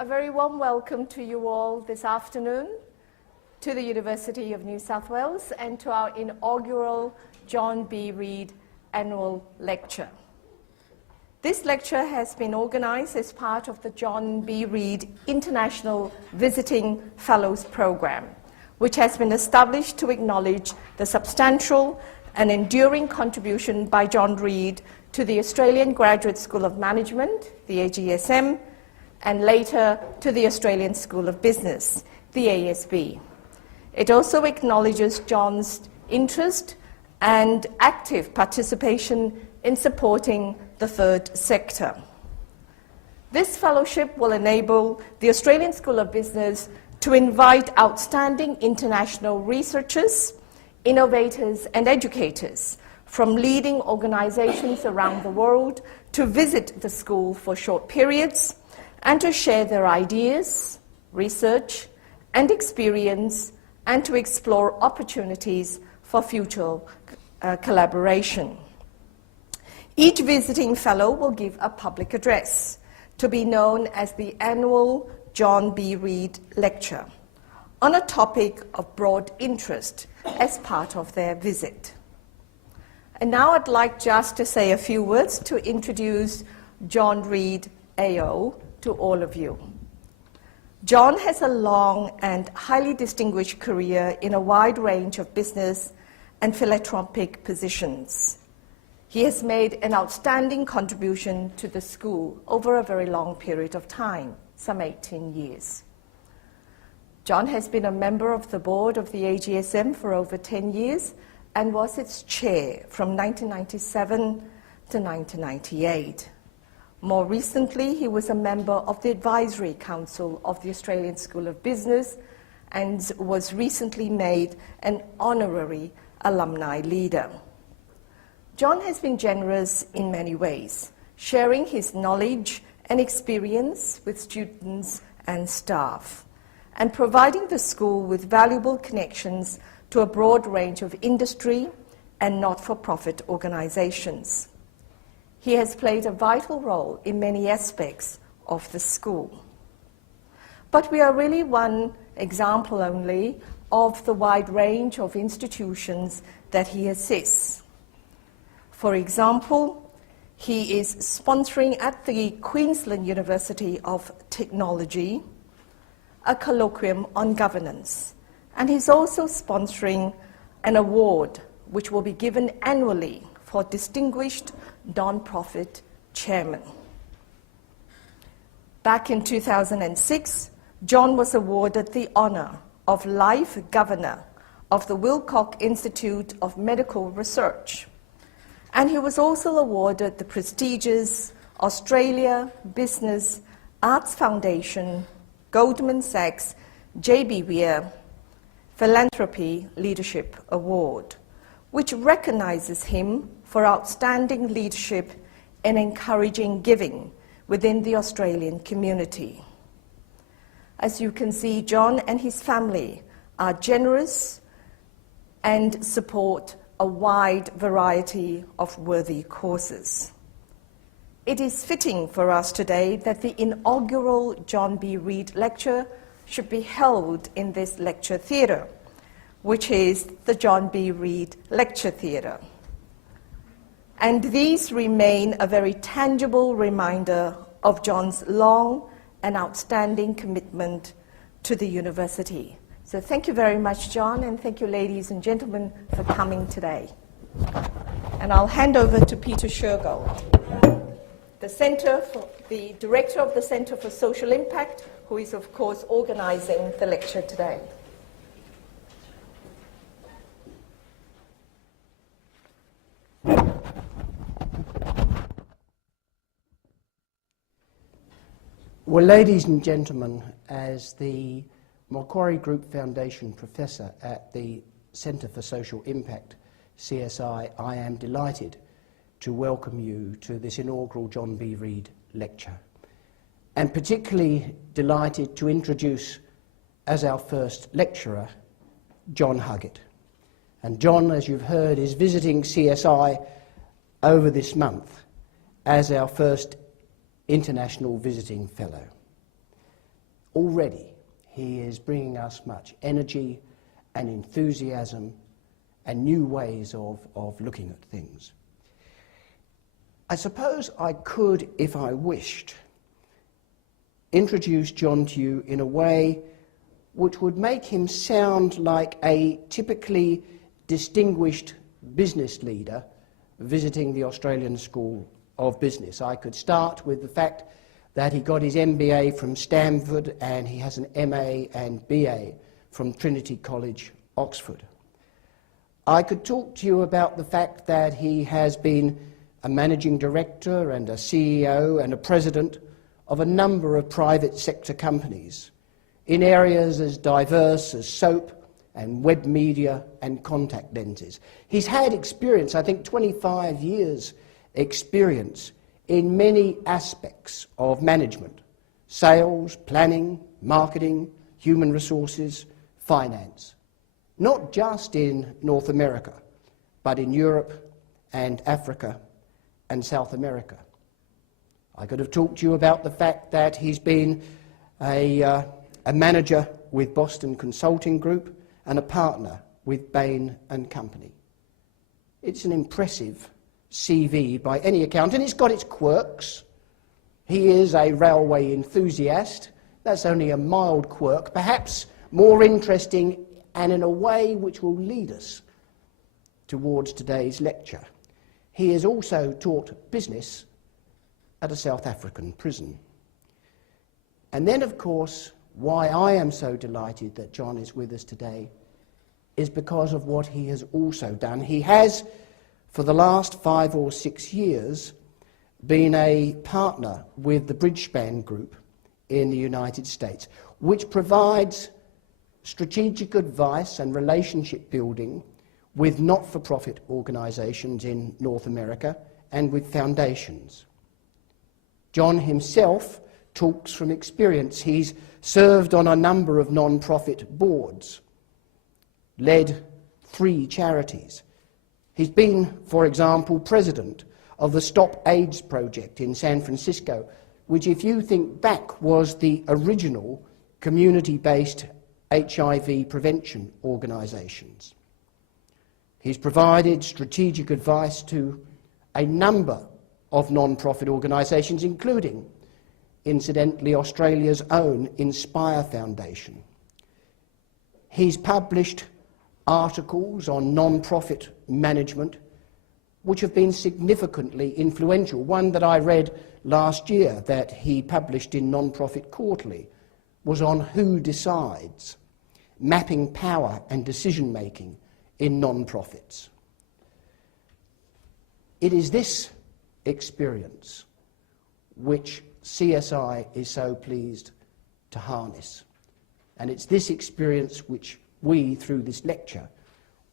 A very warm welcome to you all this afternoon to the University of New South Wales and to our inaugural John B. Reid Annual Lecture. This lecture has been organized as part of the John B. Reid International Visiting Fellows Program, which has been established to acknowledge the substantial and enduring contribution by John Reid to the Australian Graduate School of Management, the AGSM, and later to the Australian School of Business, the ASB. It also acknowledges John's interest and active participation in supporting the third sector. This fellowship will enable the Australian School of Business to invite outstanding international researchers, innovators, and educators from leading organizations around the world to visit the school for short periods and to share their ideas, research, and experience, and to explore opportunities for future collaboration. Each visiting fellow will give a public address to be known as the annual John B. Reid Lecture on a topic of broad interest as part of their visit. And now I'd like just to say a few words to introduce John Reid AO to all of you. John has a long and highly distinguished career in a wide range of business and philanthropic positions. He has made an outstanding contribution to the school over a very long period of time, some 18 years. John has been a member of the board of the AGSM for over 10 years and was its chair from 1997 to 1998. More recently, he was a member of the Advisory Council of the Australian School of Business and was recently made an honorary alumni leader. John has been generous in many ways, sharing his knowledge and experience with students and staff, and providing the school with valuable connections to a broad range of industry and not-for-profit organizations. He has played a vital role in many aspects of the school. But we are really one example only of the wide range of institutions that he assists. For example, he is sponsoring at the Queensland University of Technology a colloquium on governance, and he's also sponsoring an award which will be given annually for distinguished non-profit chairman. Back in 2006, John was awarded the honor of Life Governor of the Wilcox Institute of Medical Research, and he was also awarded the prestigious Australia Business Arts Foundation Goldman Sachs J.B. Weir Philanthropy Leadership Award, which recognizes him for outstanding leadership and encouraging giving within the Australian community. As you can see, John and his family are generous and support a wide variety of worthy causes. It is fitting for us today that the inaugural John B. Reid Lecture should be held in this lecture theatre, which is the John B. Reid Lecture Theatre. And these remain a very tangible reminder of John's long and outstanding commitment to the university. So thank you very much, John, and thank you, ladies and gentlemen, for coming today. And I'll hand over to Peter Shergold, the Director of the Centre for Social Impact, who is, of course, organising the lecture today. Well, ladies and gentlemen, as the Macquarie Group Foundation Professor at the Centre for Social Impact, CSI, I am delighted to welcome you to this inaugural John B. Reid Lecture, and particularly delighted to introduce as our first lecturer, Jon Huggett. And John, as you've heard, is visiting CSI over this month as our first International Visiting Fellow. already he is bringing us much energy and enthusiasm and new ways of looking at things. I suppose I could, if I wished, introduce Jon to you in a way which would make him sound like a typically distinguished business leader visiting the Australian School of Business. I could start with the fact that he got his MBA from Stanford and he has an MA and BA from Trinity College, Oxford. I could talk to you about the fact that he has been a managing director and a CEO and a president of a number of private sector companies in areas as diverse as soap and web media and contact lenses. He's had experience, I think 25 years experience in many aspects of management: sales, planning, marketing, human resources, finance. Not just in North America, but in Europe and Africa and South America. I could have talked to you about the fact that he's been a manager with Boston Consulting Group and a partner with Bain & Company. It's an impressive CV by any account, and it's got its quirks. He is a railway enthusiast. That's only a mild quirk, perhaps more interesting and in a way which will lead us towards today's lecture. He has also taught business at a South African prison. And then, of course, why I am so delighted that Jon is with us today is because of what he has also done. He has, for the last 5 or 6 years, been a partner with the Bridgespan Group in the United States, which provides strategic advice and relationship building with not-for-profit organisations in North America and with foundations. Jon himself talks from experience. He's served on a number of non-profit boards, led 3 charities. He's been, for example, president of the Stop AIDS Project in San Francisco, which, if you think back, was the original community-based HIV prevention organisations. He's provided strategic advice to a number of non-profit organisations, including, incidentally, Australia's own Inspire Foundation. He's published articles on non-profit management which have been significantly influential. One that I read last year that he published in Non-Profit Quarterly was on who decides, mapping power and decision-making in non-profits. It is this experience which CSI is so pleased to harness. And it's this experience which we, through this lecture,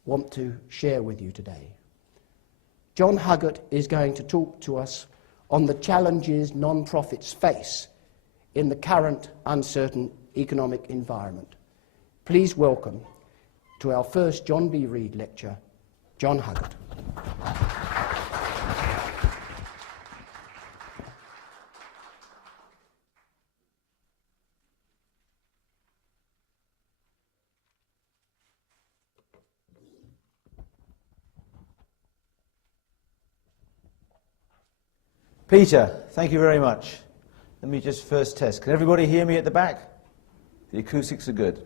want to share with you today. Jon Huggett is going to talk to us on the challenges non-profits face in the current uncertain economic environment. Please welcome to our first John B. Reid lecture, Jon Huggett. Peter, thank you very much. Let me just first test. Can everybody hear me at the back? The acoustics are good.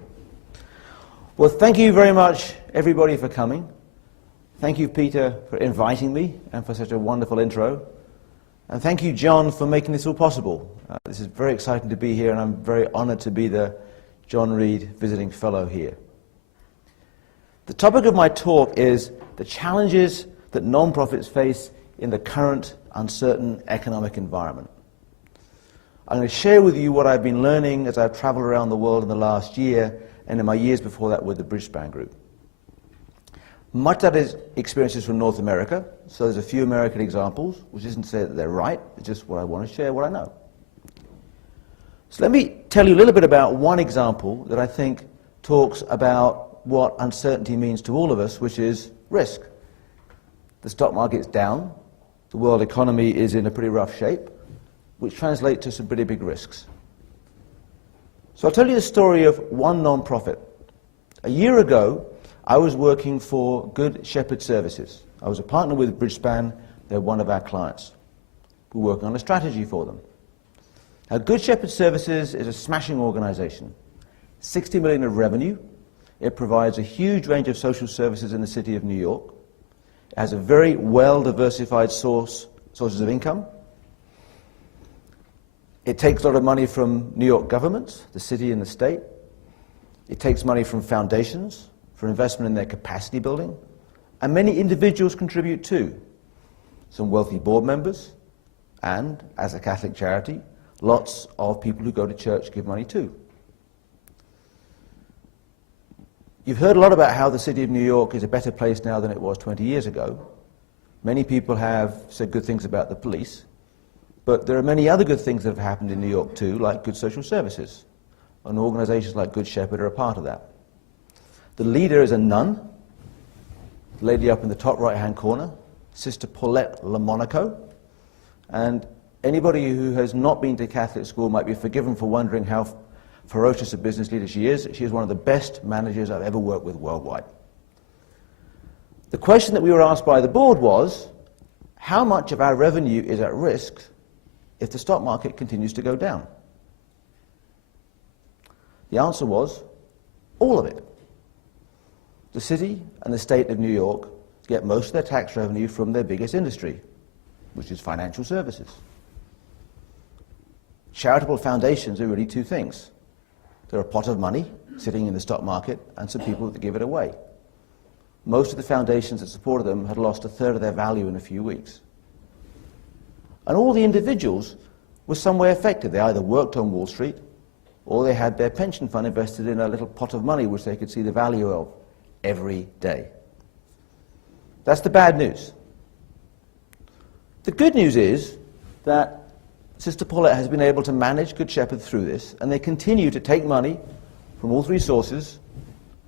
Well, thank you very much, everybody, for coming. Thank you, Peter, for inviting me and for such a wonderful intro. And thank you, Jon, for making this all possible. This is very exciting to be here, and I'm very honoured to be the Jon Reid Visiting Fellow here. The topic of my talk is the challenges that non-profits face in the current uncertain economic environment. I'm going to share with you what I've been learning as I've travelled around the world in the last year and in my years before that with the Bridgespan Group. Much of that is experiences from North America, so there's a few American examples, which isn't to say that they're right, it's just what I want to share, what I know. So let me tell you a little bit about one example that I think talks about what uncertainty means to all of us, which is risk. The stock market's down, the world economy is in a pretty rough shape, which translates to some pretty big risks. So I'll tell you the story of one non-profit. A year ago, I was working for Good Shepherd Services. I was a partner with Bridgespan. They're one of our clients. We're working on a strategy for them. Now, Good Shepherd Services is a smashing organisation. 60 million of revenue. It provides a huge range of social services in the city of New York. It has a very well-diversified sources of income. It takes a lot of money from New York governments, the city and the state. It takes money from foundations for investment in their capacity building. And many individuals contribute too. Some wealthy board members, and, as a Catholic charity, lots of people who go to church give money too. You've heard a lot about how the city of New York is a better place now than it was 20 years ago. Many people have said good things about the police, but there are many other good things that have happened in New York too, like good social services, and organizations like Good Shepherd are a part of that. The leader is a nun, the lady up in the top right-hand corner, Sister Paulette LaMonaco, and anybody who has not been to Catholic school might be forgiven for wondering how ferocious a business leader she is. She is one of the best managers I've ever worked with worldwide. The question that we were asked by the board was, how much of our revenue is at risk if the stock market continues to go down? The answer was, all of it. The city and the state of New York get most of their tax revenue from their biggest industry, which is financial services. Charitable foundations are really two things. They're a pot of money sitting in the stock market and some people that give it away. Most of the foundations that supported them had lost a third of their value in a few weeks. And all the individuals were some way affected. They either worked on Wall Street or they had their pension fund invested in a little pot of money which they could see the value of every day. That's the bad news. The good news is that Sister Paulette has been able to manage Good Shepherd through this, and they continue to take money from all three sources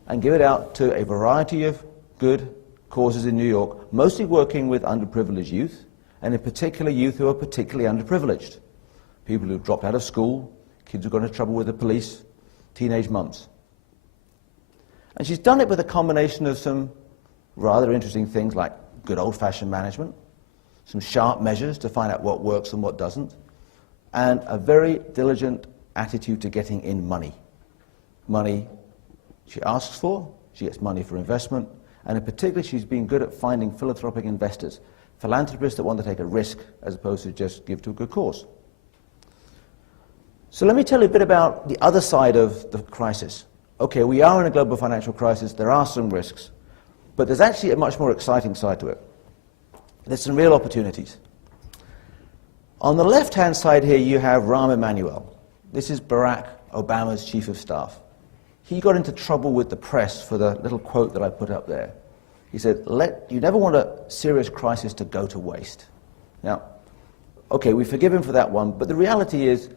and give it out to a variety of good causes in New York, mostly working with underprivileged youth, and in particular youth who are particularly underprivileged. People who've dropped out of school, kids who've got into trouble with the police, teenage mums. And she's done it with a combination of some rather interesting things like good old-fashioned management, some sharp measures to find out what works and what doesn't, and a very diligent attitude to getting in money. Money she asks for, she gets money for investment, and in particular she's been good at finding philanthropic investors, philanthropists that want to take a risk as opposed to just give to a good cause. So let me tell you a bit about the other side of the crisis. Okay, we are in a global financial crisis, there are some risks, but there's actually a much more exciting side to it. There's some real opportunities. On the left-hand side here, you have Rahm Emanuel. This is Barack Obama's chief of staff. He got into trouble with the press for the little quote that I put up there. He said, you never want a serious crisis to go to waste. Now, okay, we forgive him for that one, but the reality is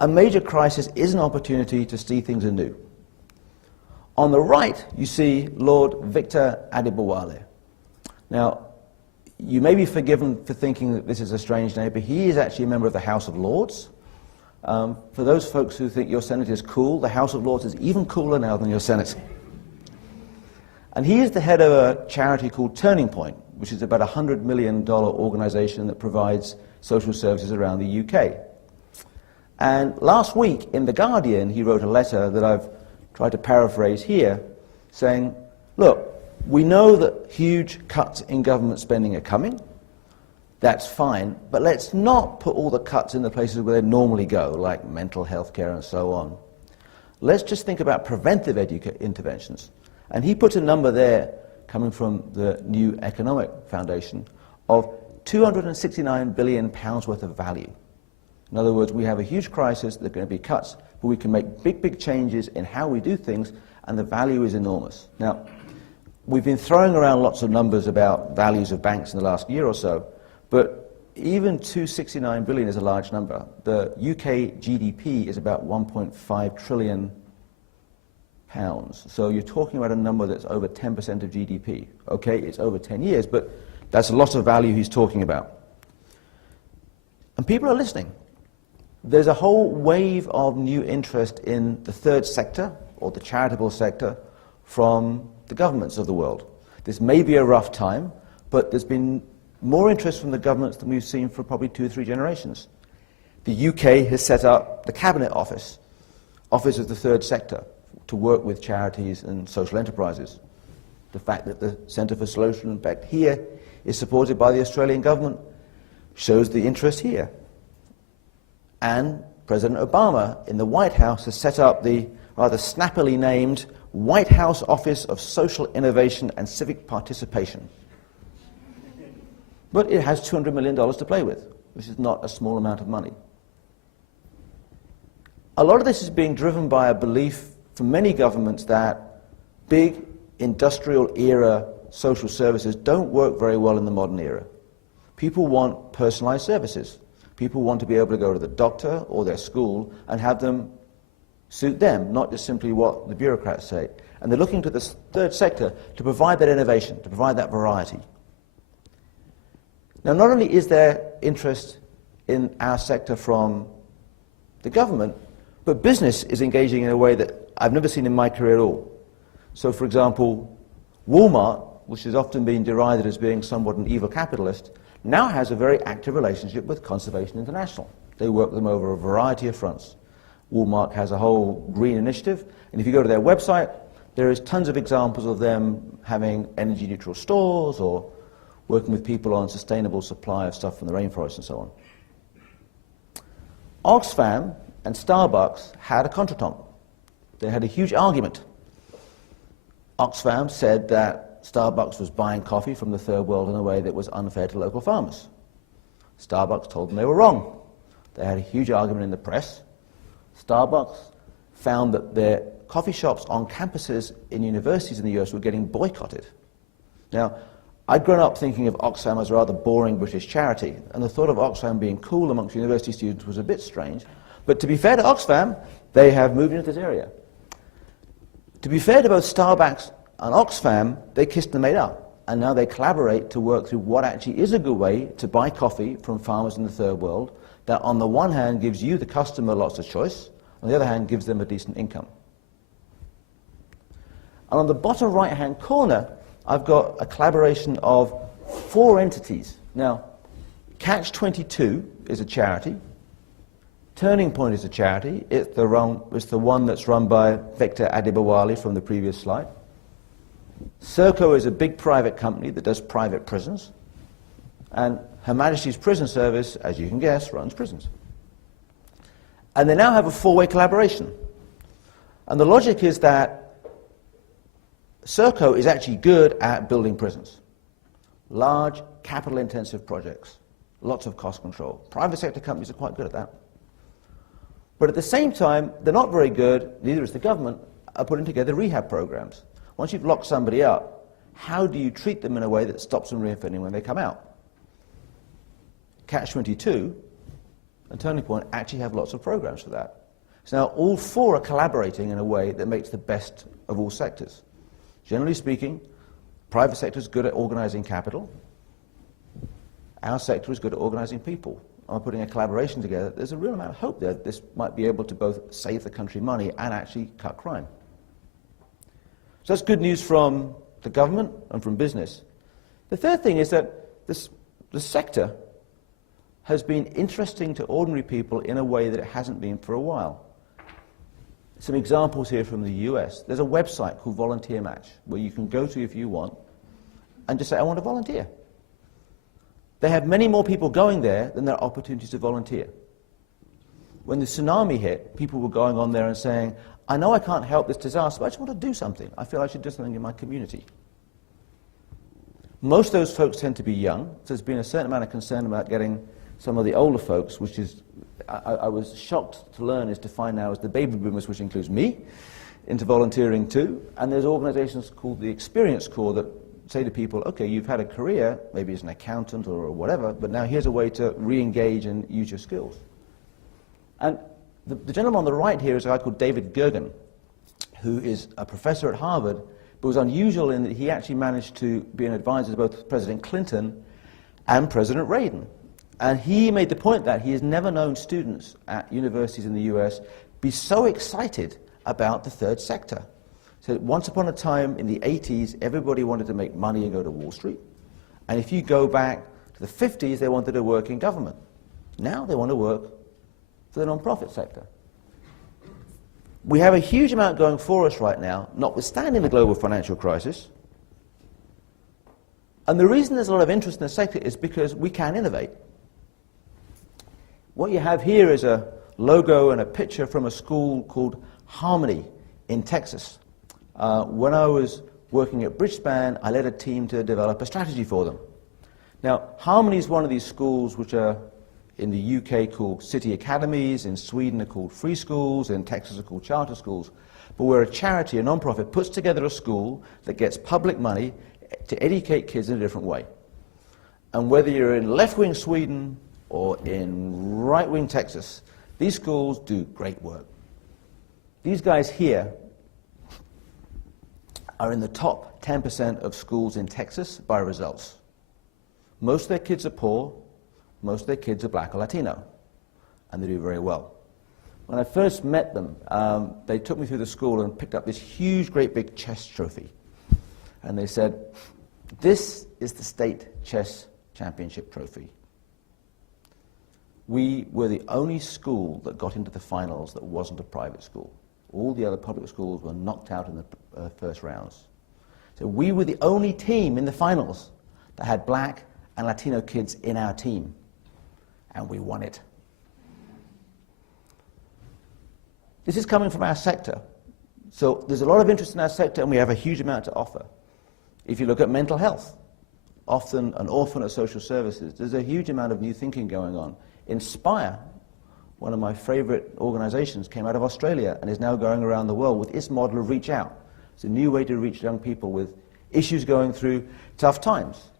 a major crisis is an opportunity to see things anew. On the right, you see Lord Victor Adibawale. Now, you may be forgiven for thinking that this is a strange name, but he is actually a member of the House of Lords. For those folks who think your Senate is cool, the House of Lords is even cooler now than your Senate. And he is the head of a charity called Turning Point, which is about a $100 million organization that provides social services around the UK. And last week, in The Guardian, he wrote a letter that I've tried to paraphrase here, saying, look, we know that huge cuts in government spending are coming. That's fine, but let's not put all the cuts in the places where they normally go, like mental health care and so on. Let's just think about preventive interventions. And he put a number there, coming from the New Economic Foundation, of £269 billion worth of value. In other words, we have a huge crisis, there are going to be cuts, but we can make big, big changes in how we do things, and the value is enormous. Now, we've been throwing around lots of numbers about values of banks in the last year or so, but even 269 billion is a large number. The UK GDP is about 1.5 trillion pounds. So you're talking about a number that's over 10% of GDP. Okay, it's over 10 years, but that's a lot of value he's talking about. And people are listening. there's a whole wave of new interest in the third sector, or the charitable sector, from the governments of the world. This may be a rough time, but there's been more interest from the governments than we've seen for probably 2 or 3 generations. The UK has set up the Cabinet Office of the third sector, to work with charities and social enterprises. The fact that the Centre for Social Impact here is supported by the Australian government shows the interest here. And President Obama in the White House has set up the rather snappily named White House Office of Social Innovation and Civic Participation. But it has $200 million to play with, which is not a small amount of money. A lot of this is being driven by a belief from many governments that big industrial era social services don't work very well in the modern era. People want personalized services. People want to be able to go to the doctor or their school and have them suit them, not just simply what the bureaucrats say. And they're looking to the third sector to provide that innovation, to provide that variety. Now, not only is there interest in our sector from the government, but business is engaging in a way that I've never seen in my career at all. So, for example, Walmart, which has often been derided as being somewhat an evil capitalist, now has a very active relationship with Conservation International. They work with them over a variety of fronts. Walmart has a whole green initiative, and if you go to their website, there is tons of examples of them having energy-neutral stores or working with people on sustainable supply of stuff from the rainforest and so on. Oxfam and Starbucks had a contretemps. They had a huge argument. Oxfam said that Starbucks was buying coffee from the third world in a way that was unfair to local farmers. Starbucks told them they were wrong. They had a huge argument in the press. Starbucks found that their coffee shops on campuses in universities in the US were getting boycotted. Now, I'd grown up thinking of Oxfam as a rather boring British charity, and the thought of Oxfam being cool amongst university students was a bit strange. But to be fair to Oxfam, they have moved into this area. To be fair to both Starbucks and Oxfam, they kissed and made up, and now they collaborate to work through what actually is a good way to buy coffee from farmers in the third world that on the one hand gives you, the customer, lots of choice, on the other hand gives them a decent income. And on the bottom right-hand corner, I've got a collaboration of 4 entities. Now, Catch-22 is a charity. Turning Point is a charity. It's the one that's run by Victor Adibawali from the previous slide. Serco is a big private company that does private prisons. And Her Majesty's Prison Service, as you can guess, runs prisons. And they now have a 4-way collaboration. And the logic is that Serco is actually good at building prisons. Large, capital-intensive projects. Lots of cost control. Private sector companies are quite good at that. But at the same time, they're not very good, neither is the government, at putting together rehab programs. Once you've locked somebody up, how do you treat them in a way that stops them reoffending when they come out? Catch-22 and Turning Point actually have lots of programs for that. So now all 4 are collaborating in a way that makes the best of all sectors. Generally speaking, private sector is good at organizing capital. Our sector is good at organizing people. And by putting a collaboration together, there's a real amount of hope there that this might be able to both save the country money and actually cut crime. So that's good news from the government and from business. The third thing is that the sector has been interesting to ordinary people in a way that it hasn't been for a while. Some examples here from the US. There's a website called Volunteer Match where you can go to if you want and just say, I want to volunteer. They have many more people going there than there are opportunities to volunteer. When the tsunami hit, people were going on there and saying, I know I can't help this disaster, but I just want to do something. I feel I should do something in my community. Most of those folks tend to be young, so there's been a certain amount of concern about getting some of the older folks, which is, I was shocked to learn, is defined now as the baby boomers, which includes me, into volunteering too. And there's organizations called the Experience Corps that say to people, okay, you've had a career, maybe as an accountant or whatever, but now here's a way to re-engage and use your skills. And the gentleman on the right here is a guy called David Gergen, who is a professor at Harvard, but was unusual in that he actually managed to be an advisor to both President Clinton and President Reagan. And he made the point that he has never known students at universities in the US be so excited about the third sector. So once upon a time in the 80s, everybody wanted to make money and go to Wall Street. And if you go back to the 50s, they wanted to work in government. Now they want to work for the non-profit sector. We have a huge amount going for us right now, notwithstanding the global financial crisis. And the reason there's a lot of interest in the sector is because we can innovate. What you have here is a logo and a picture from a school called Harmony in Texas. When I was working at Bridgespan, I led a team to develop a strategy for them. Now, Harmony is one of these schools which are in the UK called city academies, in Sweden are called free schools, in Texas are called charter schools. But we're a charity, a non-profit, puts together a school that gets public money to educate kids in a different way. And whether you're in left-wing Sweden or in right-wing Texas, these schools do great work. These guys here are in the top 10% of schools in Texas by results. Most of their kids are poor, most of their kids are black or Latino, and they do very well. When I first met them, they took me through the school and picked up this huge, great big chess trophy. And they said, "This is the state chess championship trophy." We were the only school that got into the finals that wasn't a private school. All the other public schools were knocked out in the first rounds. So we were the only team in the finals that had black and Latino kids in our team, and we won it. This is coming from our sector. So there's a lot of interest in our sector, and we have a huge amount to offer. If you look at mental health, often an orphan of social services, there's a huge amount of new thinking going on. Inspire, one of my favorite organizations, came out of Australia and is now going around the world with its model of Reach Out. It's a new way to reach young people with issues going through tough times.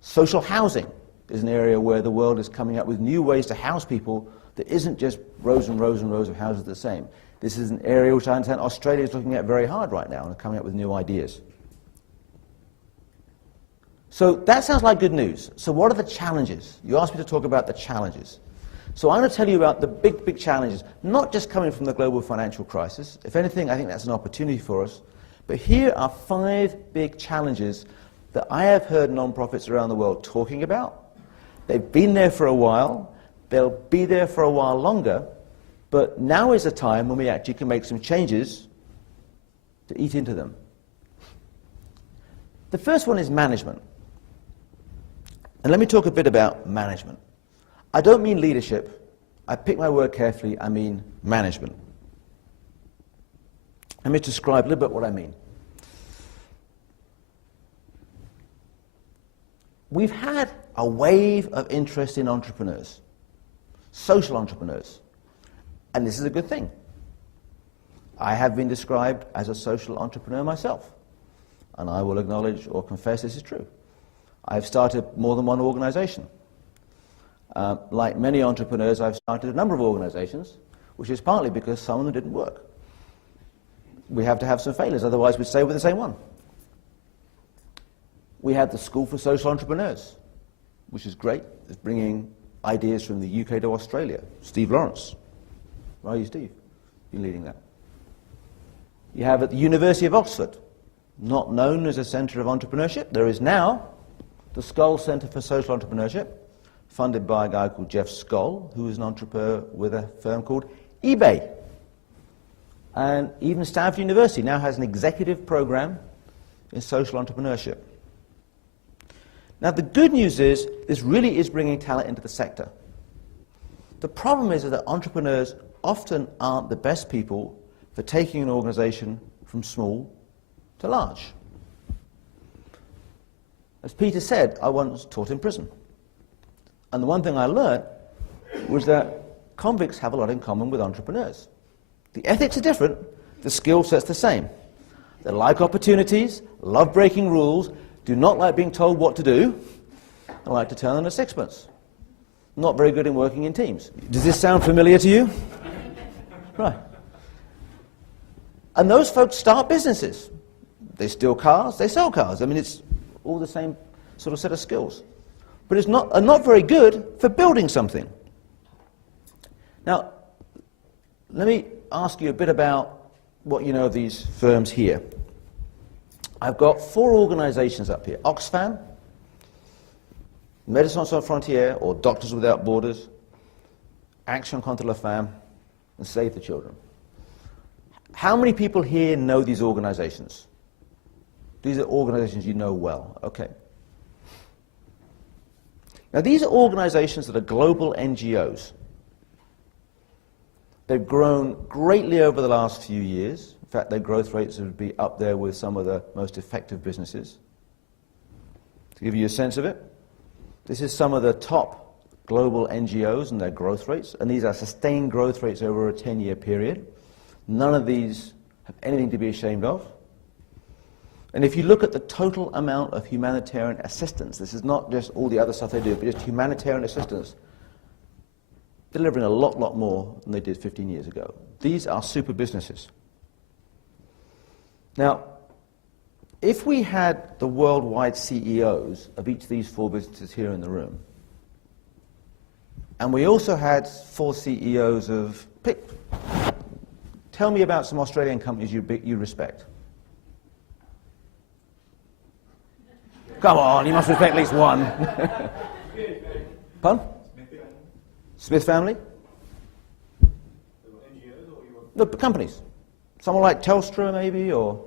Social housing is an area where the world is coming up with new ways to house people that isn't just rows and rows and rows of houses the same. This is an area which I understand Australia is looking at very hard right now and coming up with new ideas. So that sounds like good news. So what are the challenges? You asked me to talk about the challenges. So I'm going to tell you about the big, big challenges, not just coming from the global financial crisis. If anything, I think that's an opportunity for us. But here are 5 big challenges that I have heard non-profits around the world talking about. They've been there for a while. They'll be there for a while longer. But now is a time when we actually can make some changes to eat into them. The first one is management. And let me talk a bit about management. I don't mean leadership. I pick my word carefully. I mean management. Let me describe a little bit what I mean. We've had a wave of interest in entrepreneurs, social entrepreneurs, and this is a good thing. I have been described as a social entrepreneur myself, and I will acknowledge or confess this is true. I've started more than one organization. Like many entrepreneurs, I've started a number of organizations, which is partly because some of them didn't work. We have to have some failures, otherwise we'd stay with the same one. We have the School for Social Entrepreneurs, which is great. It's bringing ideas from the UK to Australia. Steve Lawrence. Where are you, Steve? You're leading that. You have at the University of Oxford, not known as a centre of entrepreneurship. There is now the Skoll Centre for Social Entrepreneurship, funded by a guy called Jeff Skoll, who is an entrepreneur with a firm called eBay. And even Stanford University now has an executive program in social entrepreneurship. Now, the good news is this really is bringing talent into the sector. The problem is that entrepreneurs often aren't the best people for taking an organization from small to large. As Peter said, I once taught in prison. And the one thing I learned was that convicts have a lot in common with entrepreneurs. The ethics are different, the skill set's the same. They like opportunities, love breaking rules, do not like being told what to do, and like to turn on a sixpence. Not very good in working in teams. Does this sound familiar to you? Right. And those folks start businesses. They steal cars, they sell cars. I mean, it's all the same sort of set of skills. but it's not very good for building something. Now, let me ask you a bit about what you know of these firms here. I've got 4 organizations up here: Oxfam, Médecins Sans Frontières, or Doctors Without Borders, Action contre la Femme, and Save the Children. How many people here know these organizations? These are organizations you know well. Okay. Now, these are organizations that are global NGOs. They've grown greatly over the last few years. In fact, their growth rates would be up there with some of the most effective businesses. To give you a sense of it, this is some of the top global NGOs and their growth rates, and these are sustained growth rates over a 10-year period. None of these have anything to be ashamed of. And if you look at the total amount of humanitarian assistance, this is not just all the other stuff they do, but just humanitarian assistance, delivering a lot more than they did 15 years ago. These are super businesses. Now, if we had the worldwide CEOs of each of these 4 businesses here in the room, and we also had 4 CEOs of, tell me about some Australian companies you respect. Come on, you must respect at least one. Pardon? Smith family? No, companies. Someone like Telstra, maybe, or?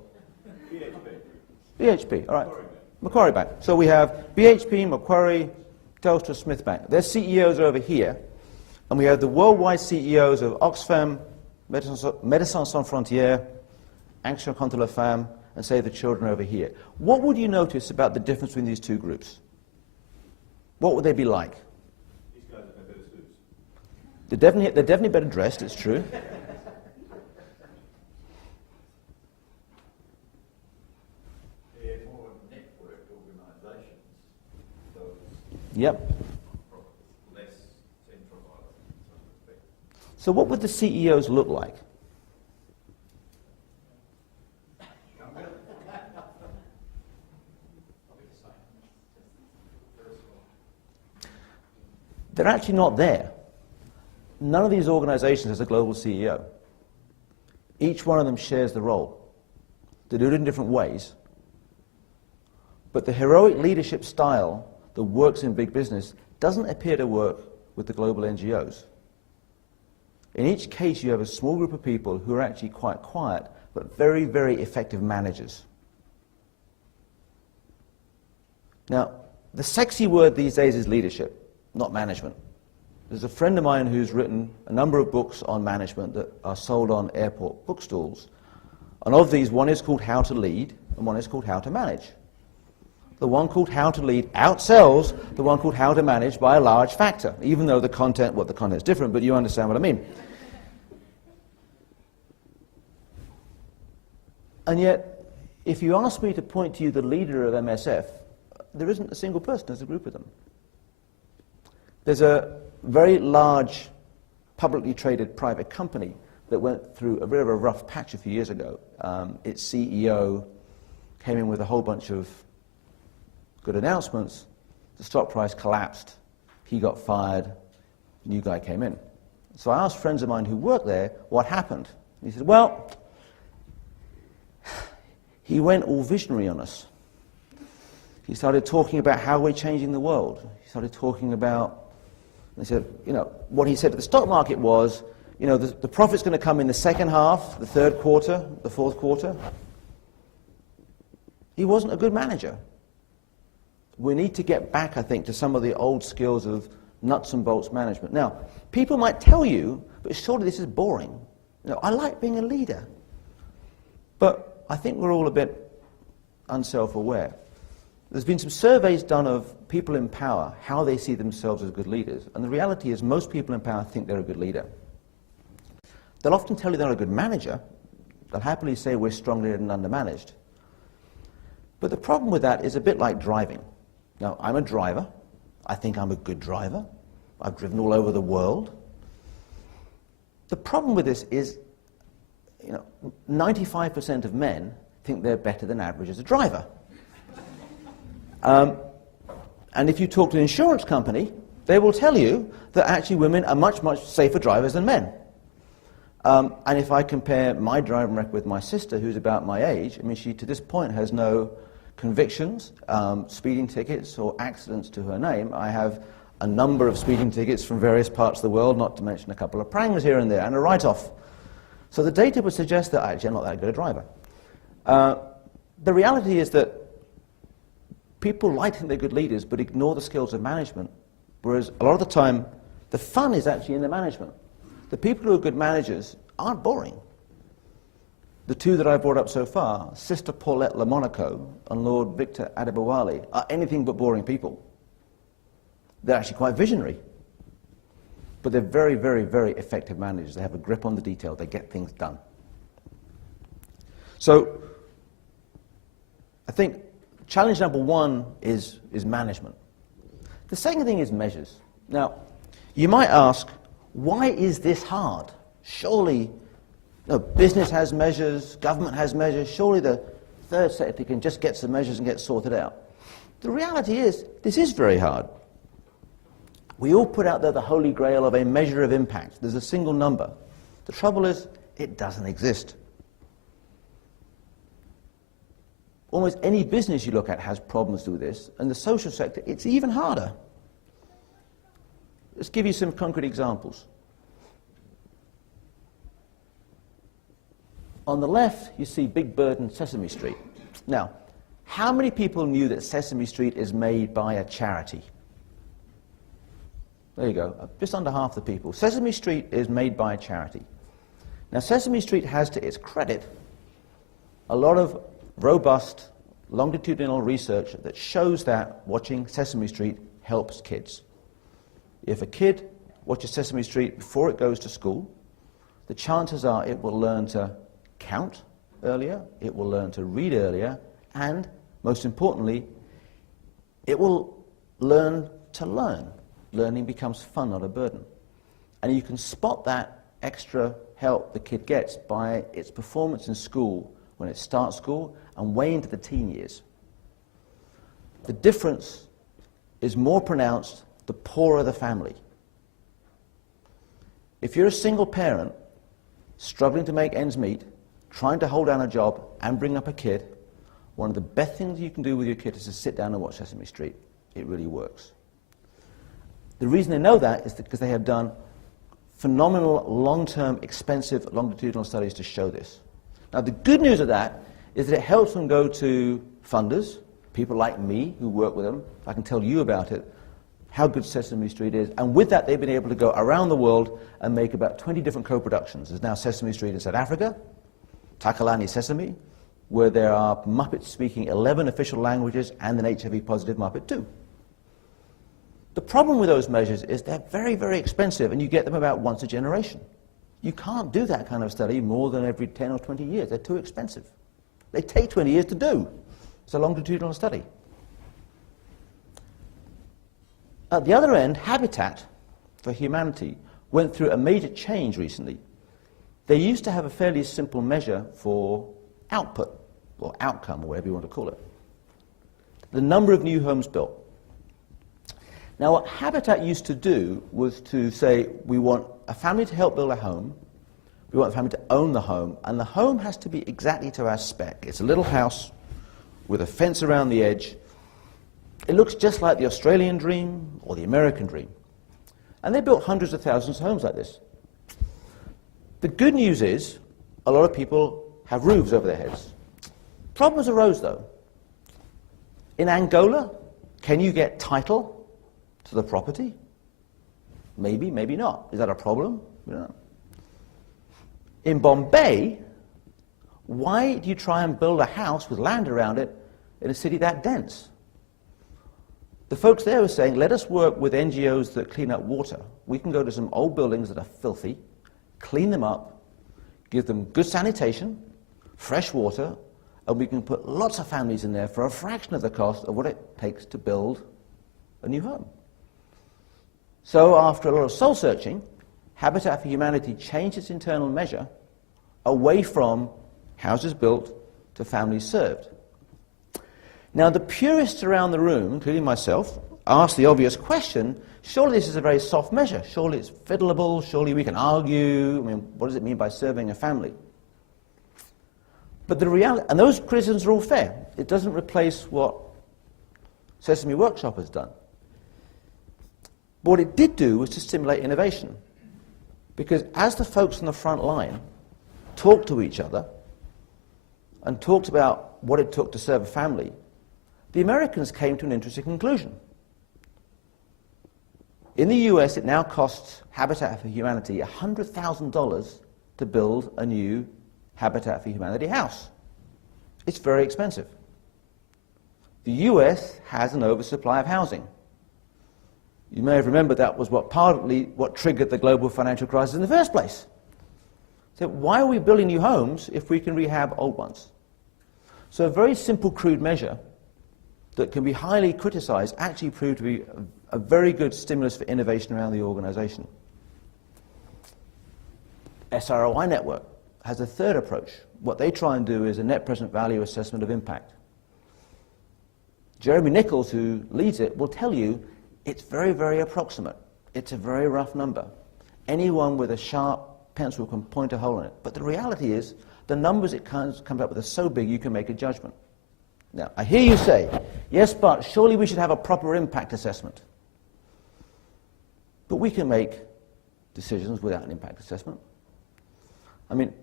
BHP, all right. Macquarie Bank. So we have BHP, Macquarie, Telstra, Smith Bank. Their CEOs are over here. And we have the worldwide CEOs of Oxfam, Médecins Sans Frontières, Action contre la Femme, and Save the Children over here. What would you notice about the difference between these 2 groups? What would they be like? These guys have better suits. They're definitely better dressed, it's true. They're more networked organisations, so Yep. less centralised in some respects. So what would the CEOs look like? They're actually not there. None of these organizations has a global CEO. Each one of them shares the role. They do it in different ways. But the heroic leadership style that works in big business doesn't appear to work with the global NGOs. In each case, you have a small group of people who are actually quite quiet, but very, very effective managers. Now, the sexy word these days is leadership, not management. There's a friend of mine who's written a number of books on management that are sold on airport bookstores. And of these, one is called How to Lead, and one is called How to Manage. The one called How to Lead outsells the one called How to Manage by a large factor, even though the content is different, but you understand what I mean. And yet, if you ask me to point to you the leader of MSF, there isn't a single person, there's a group of them. There's a very large publicly traded private company that went through a bit of a rough patch a few years ago. Its CEO came in with a whole bunch of good announcements. The stock price collapsed. He got fired. A new guy came in. So I asked friends of mine who worked there what happened. And he said, well, he went all visionary on us. He started talking about how we're changing the world. He started talking about, they said, what he said to the stock market was, the profit's going to come in the second half, the third quarter, the fourth quarter. He wasn't a good manager. We need to get back, I think, to some of the old skills of nuts and bolts management. Now, people might tell you, but surely this is boring. I like being a leader. But I think we're all a bit unself-aware. There's been some surveys done of people in power, how they see themselves as good leaders. And the reality is most people in power think they're a good leader. They'll often tell you they're a good manager. They'll happily say we're strongly and undermanaged. But the problem with that is a bit like driving. Now, I'm a driver. I think I'm a good driver. I've driven all over the world. The problem with this is, 95% of men think they're better than average as a driver. And if you talk to an insurance company, they will tell you that actually women are much, much safer drivers than men. And if I compare my driving record with my sister, who's about my age, I mean, she to this point has no convictions, speeding tickets or accidents to her name. I have a number of speeding tickets from various parts of the world, not to mention a couple of prangs here and there, and a write-off. So the data would suggest that actually I'm not that good a driver. The reality is that people like to think they're good leaders, but ignore the skills of management, whereas a lot of the time, the fun is actually in the management. The people who are good managers aren't boring. The two that I've brought up so far, Sister Paulette LaMonaco and Lord Victor Adebowale, are anything but boring people. They're actually quite visionary. But they're very, very, very effective managers. They have a grip on the detail. They get things done. So I think challenge number one is management. The second thing is measures. Now, you might ask, why is this hard? Surely, business has measures, government has measures, surely the third sector can just get some measures and get sorted out. The reality is, this is very hard. We all put out there the holy grail of a measure of impact. There's a single number. The trouble is, it doesn't exist. Almost any business you look at has problems with this, and the social sector, it's even harder. Let's give you some concrete examples. On the left, you see Big Bird and Sesame Street. Now, how many people knew that Sesame Street is made by a charity? There you go, just under half the people. Sesame Street is made by a charity. Now, Sesame Street has to its credit a lot of robust, longitudinal research that shows that watching Sesame Street helps kids. If a kid watches Sesame Street before it goes to school, the chances are it will learn to count earlier, it will learn to read earlier, and, most importantly, it will learn to learn. Learning becomes fun, not a burden. And you can spot that extra help the kid gets by its performance in school when it starts school and way into the teen years. The difference is more pronounced the poorer the family. If you're a single parent struggling to make ends meet, trying to hold down a job and bring up a kid, one of the best things you can do with your kid is to sit down and watch Sesame Street. It really works. The reason they know that is because they have done phenomenal, long-term, expensive, longitudinal studies to show this. Now, the good news of that is that it helps them go to funders, people like me who work with them. I can tell you about it, how good Sesame Street is. And with that, they've been able to go around the world and make about 20 different co-productions. There's now Sesame Street in South Africa, Takalani Sesame, where there are Muppets speaking 11 official languages and an HIV-positive Muppet too. The problem with those measures is they're very, very expensive, and you get them about once a generation. You can't do that kind of study more than every 10 or 20 years. They're too expensive. They take 20 years to do. It's a longitudinal study. At the other end, Habitat for Humanity went through a major change recently. They used to have a fairly simple measure for output, or outcome, or whatever you want to call it. The number of new homes built. Now, what Habitat used to do was to say, we want a family to help build a home, we want a family to own the home, and the home has to be exactly to our spec. It's a little house with a fence around the edge. It looks just like the Australian dream or the American dream. And they built hundreds of thousands of homes like this. The good news is, a lot of people have roofs over their heads. Problems arose, though. In Angola, can you get title to the property? Maybe, maybe not. Is that a problem? We don't know. In Bombay, why do you try and build a house with land around it in a city that dense? The folks there were saying, let us work with NGOs that clean up water. We can go to some old buildings that are filthy, clean them up, give them good sanitation, fresh water, and we can put lots of families in there for a fraction of the cost of what it takes to build a new home. So after a lot of soul searching, Habitat for Humanity changed its internal measure away from houses built to families served. Now, the purists around the room, including myself, ask the obvious question, surely this is a very soft measure. Surely it's fiddleable. Surely we can argue. I mean, what does it mean by serving a family? But the reality, and those criticisms are all fair. It doesn't replace what Sesame Workshop has done. But what it did do was to stimulate innovation. Because as the folks on the front line talked to each other and talked about what it took to serve a family, the Americans came to an interesting conclusion. In the US, it now costs Habitat for Humanity $100,000 to build a new Habitat for Humanity house. It's very expensive. The US has an oversupply of housing. You may have remembered that was partly what triggered the global financial crisis in the first place. So why are we building new homes if we can rehab old ones? So a very simple, crude measure that can be highly criticized actually proved to be a very good stimulus for innovation around the organization. SROI Network has a third approach. What they try and do is a net present value assessment of impact. Jeremy Nichols, who leads it, will tell you it's very, very approximate. It's a very rough number. Anyone with a sharp pencil can point a hole in it. But the reality is, the numbers it comes up with are so big you can make a judgment. Now, I hear you say, yes, but surely we should have a proper impact assessment. But we can make decisions without an impact assessment. I mean,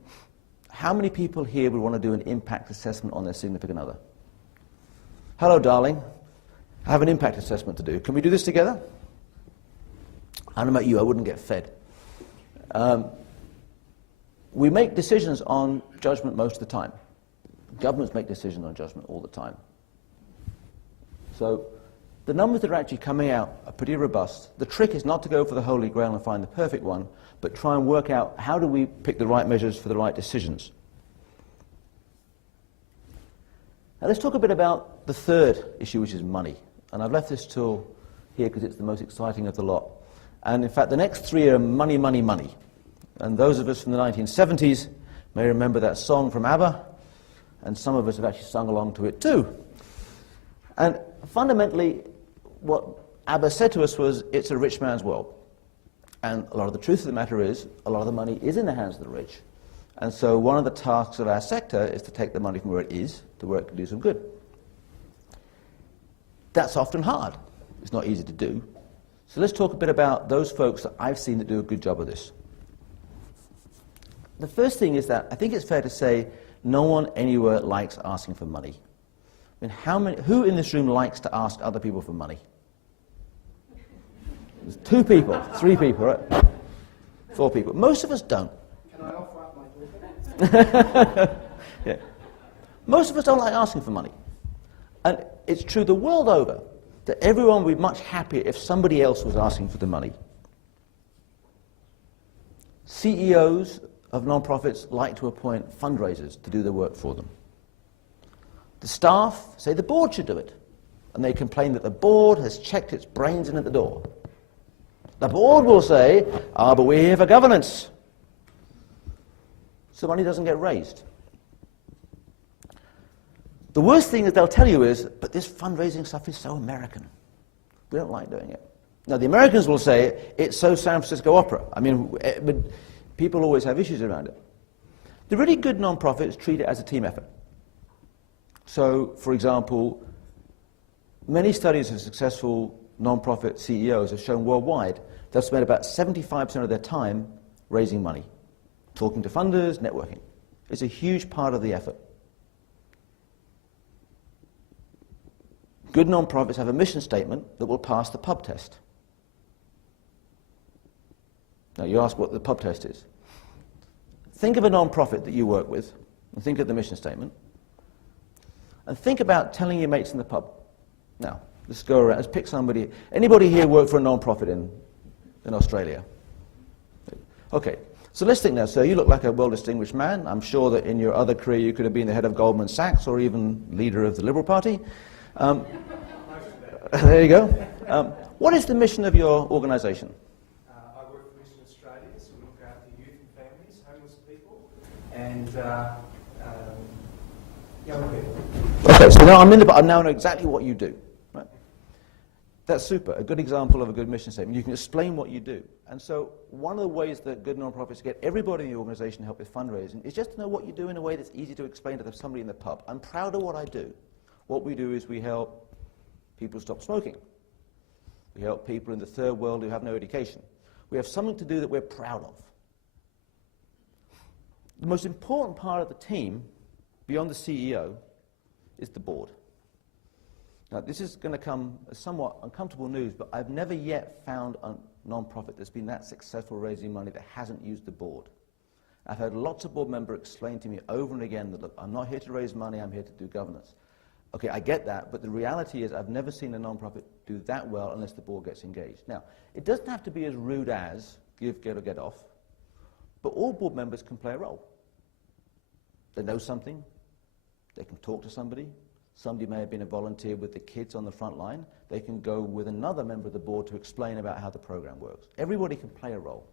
how many people here would want to do an impact assessment on their significant other? Hello, darling. I have an impact assessment to do. Can we do this together? I don't know about you, I wouldn't get fed. We make decisions on judgment most of the time. Governments make decisions on judgment all the time. So the numbers that are actually coming out are pretty robust. The trick is not to go for the holy grail and find the perfect one, but try and work out how do we pick the right measures for the right decisions. Now let's talk a bit about the third issue, which is money. And I've left this till here because it's the most exciting of the lot. And in fact, the next three are money, money, money. And those of us from the 1970s may remember that song from ABBA, and some of us have actually sung along to it too. And fundamentally, what ABBA said to us was, it's a rich man's world. And a lot of the truth of the matter is, a lot of the money is in the hands of the rich. And so one of the tasks of our sector is to take the money from where it is to where it can do some good. That's often hard. It's not easy to do. So let's talk a bit about those folks that I've seen that do a good job of this. The first thing is that I think it's fair to say no one anywhere likes asking for money. I mean, who in this room likes to ask other people for money? There's 2 people, 3 people, right? 4 people. Most of us don't. Can I offer up my daughter? Yeah. Most of us don't like asking for money. And it's true the world over that everyone would be much happier if somebody else was asking for the money. CEOs of non-profits like to appoint fundraisers to do the work for them. The staff say the board should do it, and they complain that the board has checked its brains in at the door. The board will say, but we're here for governance. So money doesn't get raised. The worst thing that they'll tell you is, but this fundraising stuff is so American. We don't like doing it. Now, the Americans will say, it's so San Francisco Opera. I mean, people always have issues around it. The really good non-profits treat it as a team effort. So, for example, many studies of successful non-profit CEOs have shown worldwide they've spent about 75% of their time raising money, talking to funders, networking. It's a huge part of the effort. Good non-profits have a mission statement that will pass the pub test. Now, you ask what the pub test is. Think of a non-profit that you work with, and think of the mission statement, and think about telling your mates in the pub. Now, let's go around, let's pick somebody. Anybody here work for a non-profit in Australia? Okay, so let's think now. So you look like a well-distinguished man. I'm sure that in your other career you could have been the head of Goldman Sachs or even leader of the Liberal Party. There you go. What is the mission of your organisation? I work for Mission Australia, so we look after youth and families, homeless people, and young people. Okay, so now I now know exactly what you do. Right? That's super, a good example of a good mission statement. You can explain what you do. And so one of the ways that good non-profits get everybody in the organization to help with fundraising is just to know what you do in a way that's easy to explain to somebody in the pub. I'm proud of what I do. What we do is we help people stop smoking. We help people in the third world who have no education. We have something to do that we're proud of. The most important part of the team, beyond the CEO, is the board. Now, this is going to come as somewhat uncomfortable news, but I've never yet found a non-profit that's been that successful raising money that hasn't used the board. I've had lots of board members explain to me over and again that, look, I'm not here to raise money, I'm here to do governance. Okay, I get that, but the reality is I've never seen a non-profit do that well unless the board gets engaged. Now, it doesn't have to be as rude as give, get, or get off, but all board members can play a role. They know something, they can talk to somebody. Somebody may have been a volunteer with the kids on the front line. They can go with another member of the board to explain about how the program works. Everybody can play a role.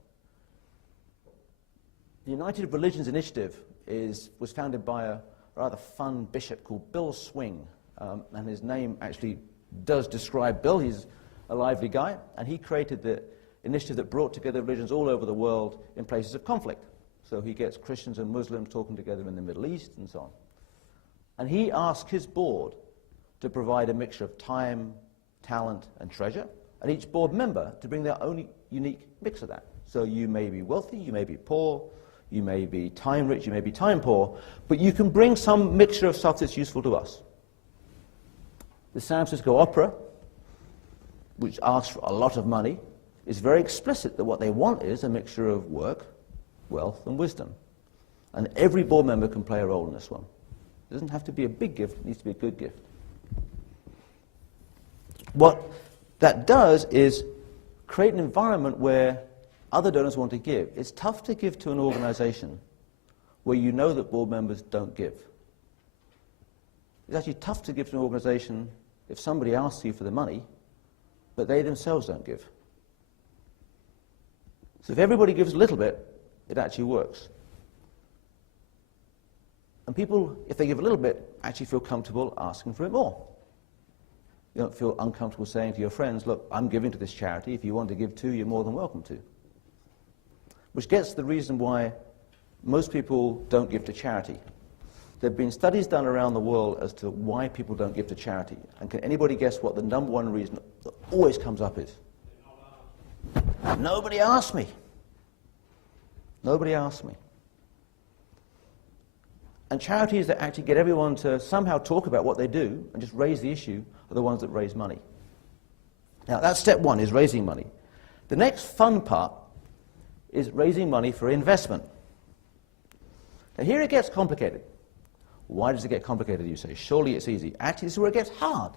The United Religions Initiative was founded by a rather fun bishop called Bill Swing, and his name actually does describe Bill. He's a lively guy, and he created the initiative that brought together religions all over the world in places of conflict. So he gets Christians and Muslims talking together in the Middle East and so on. And he asked his board to provide a mixture of time, talent, and treasure, and each board member to bring their own unique mix of that. So you may be wealthy, you may be poor, you may be time rich, you may be time poor, but you can bring some mixture of stuff that's useful to us. The San Francisco Opera, which asks for a lot of money, is very explicit that what they want is a mixture of work, wealth, and wisdom. And every board member can play a role in this one. It doesn't have to be a big gift, it needs to be a good gift. What that does is create an environment where other donors want to give. It's tough to give to an organization where you know that board members don't give. It's actually tough to give to an organization if somebody asks you for the money, but they themselves don't give. So if everybody gives a little bit, it actually works. And people, if they give a little bit, actually feel comfortable asking for it more. You don't feel uncomfortable saying to your friends, look, I'm giving to this charity. If you want to give too, you're more than welcome to. Which gets to the reason why most people don't give to charity. There have been studies done around the world as to why people don't give to charity. And can anybody guess what the number one reason that always comes up is? Nobody asked me. Nobody asked me. And charities that actually get everyone to somehow talk about what they do and just raise the issue are the ones that raise money. Now, that's step one, is raising money. The next fun part is raising money for investment. Now, here it gets complicated. Why does it get complicated, you say? Surely it's easy. Actually, this is where it gets hard.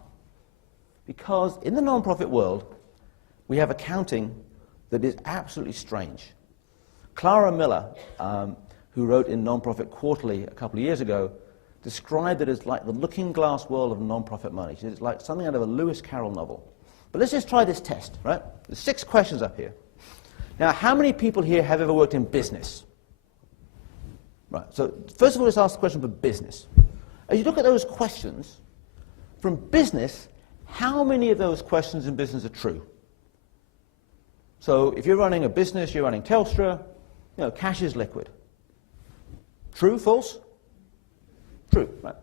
Because in the non-profit world, we have accounting that is absolutely strange. Clara Miller, who wrote in Non-Profit Quarterly a couple of years ago, described it as like the looking glass world of non-profit money. She said it's like something out of a Lewis Carroll novel. But let's just try this test, right? There's 6 questions up here. Now, how many people here have ever worked in business? Right, so first of all, let's ask the question for business. As you look at those questions, from business, how many of those questions in business are true? So if you're running a business, you're running Telstra, you know, cash is liquid. True, false? True, right?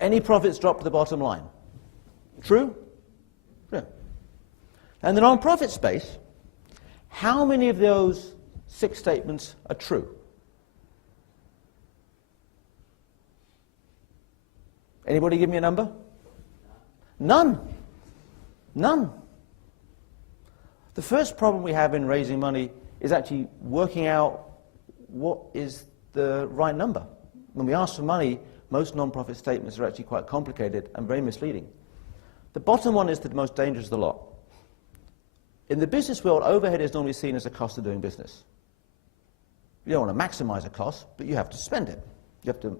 Any profits drop to the bottom line? True? True. And the non-profit space, how many of those 6 statements are true? Anybody give me a number? None. None. The first problem we have in raising money is actually working out what is the right number. When we ask for money, most non-profit statements are actually quite complicated and very misleading. The bottom one is the most dangerous of the lot. In the business world, overhead is normally seen as a cost of doing business. You don't want to maximize a cost, but you have to spend it. You have to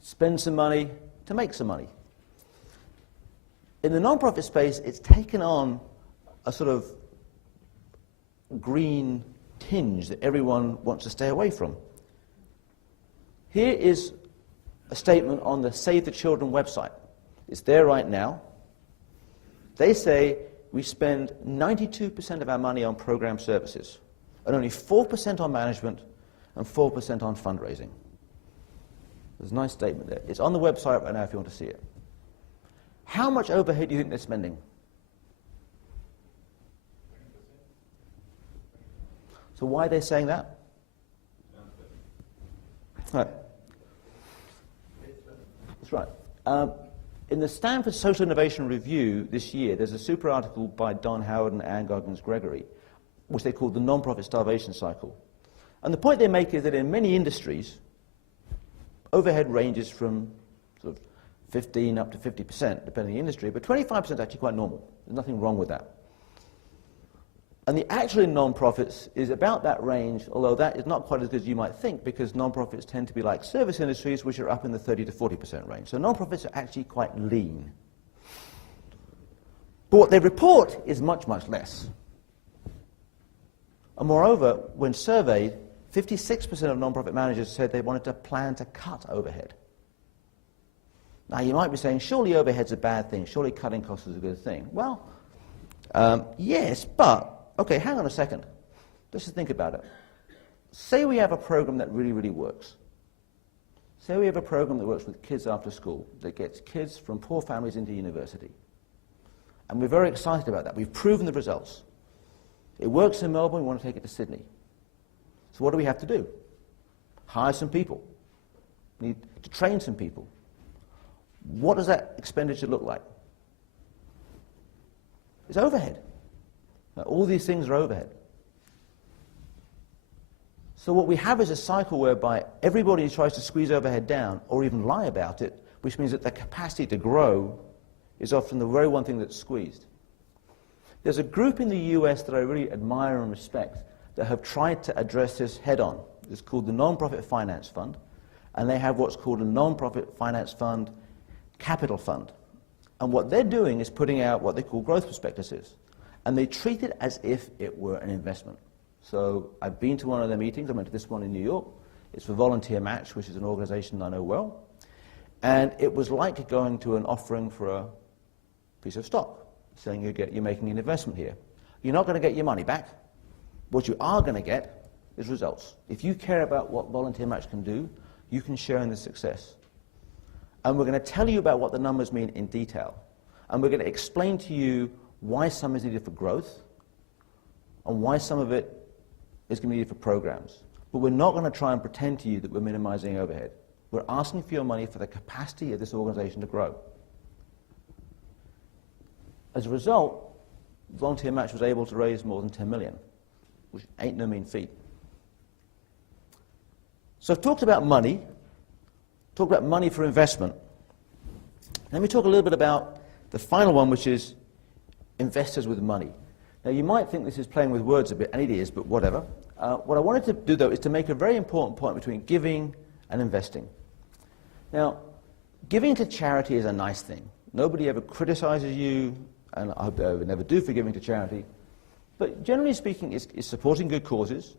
spend some money to make some money. In the non-profit space, it's taken on a sort of green tinge that everyone wants to stay away from. Here is a statement on the Save the Children website. It's there right now. They say we spend 92% of our money on program services and only 4% on management and 4% on fundraising. There's a nice statement there. It's on the website right now if you want to see it. How much overhead do you think they're spending? So why are they saying that? Right. That's right. In the Stanford Social Innovation Review this year, there's a super article by Jon Huggett and Anne Goggins-Gregory, which they call the non-profit starvation cycle. And the point they make is that in many industries, overhead ranges from sort of 15 up to 50%, depending on the industry, but 25% is actually quite normal. There's nothing wrong with that. And the actual in non-profits is about that range, although that is not quite as good as you might think, because non-profits tend to be like service industries, which are up in the 30 to 40% range. So non-profits are actually quite lean. But what they report is much, much less. And moreover, when surveyed, 56% of non-profit managers said they wanted to plan to cut overhead. Now, you might be saying, surely overhead's a bad thing, surely cutting costs is a good thing. Well, yes, but okay, hang on a second. Let's just think about it. Say we have a program that really, really works. Say we have a program that works with kids after school, that gets kids from poor families into university. And we're very excited about that. We've proven the results. It works in Melbourne, we want to take it to Sydney. So what do we have to do? Hire some people. We need to train some people. What does that expenditure look like? It's overhead. Now, all these things are overhead. So what we have is a cycle whereby everybody tries to squeeze overhead down or even lie about it, which means that the capacity to grow is often the very one thing that's squeezed. There's a group in the US that I really admire and respect that have tried to address this head-on. It's called the Non-Profit Finance Fund, and they have what's called a Non-Profit Finance Fund Capital Fund. And what they're doing is putting out what they call growth prospectuses. And they treat it as if it were an investment. So I've been to one of their meetings. I went to this one in New York. It's for Volunteer Match, which is an organization I know well. And it was like going to an offering for a piece of stock, saying you're making an investment here. You're not going to get your money back. What you are going to get is results. If you care about what Volunteer Match can do, you can share in the success. And we're going to tell you about what the numbers mean in detail. And we're going to explain to you why some is needed for growth and why some of it is going to be needed for programs. But we're not going to try and pretend to you that we're minimizing overhead. We're asking for your money for the capacity of this organization to grow. As a result, Volunteer Match was able to raise more than 10 million, which ain't no mean feat. So I've talked about money for investment. Let me talk a little bit about the final one, which is investors with money. Now, you might think this is playing with words a bit, and it is, but whatever. What I wanted to do, though, is to make a very important point between giving and investing. Now, giving to charity is a nice thing. Nobody ever criticizes you, and I hope they would never do for giving to charity. But generally speaking, it's supporting good causes.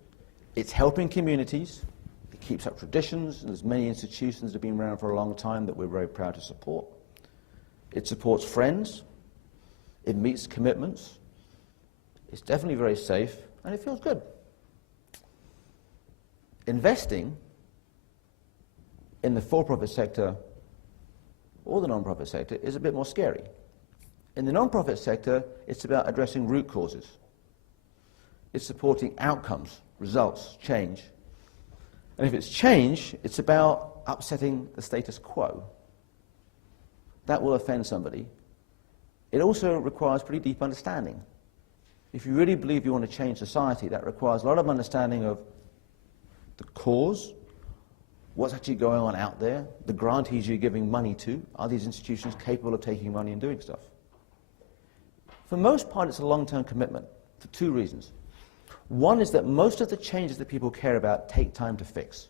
It's helping communities. It keeps up traditions, and there's many institutions that have been around for a long time that we're very proud to support. It supports friends. It meets commitments. It's definitely very safe, and it feels good. Investing in the for-profit sector or the non-profit sector is a bit more scary. In the non-profit sector, it's about addressing root causes. It's supporting outcomes, results, change. And if it's change, it's about upsetting the status quo. That will offend somebody. It also requires pretty deep understanding. If you really believe you want to change society, that requires a lot of understanding of the cause, what's actually going on out there, the grantees you're giving money to. Are these institutions capable of taking money and doing stuff? For most part, it's a long-term commitment for two reasons. One is that most of the changes that people care about take time to fix.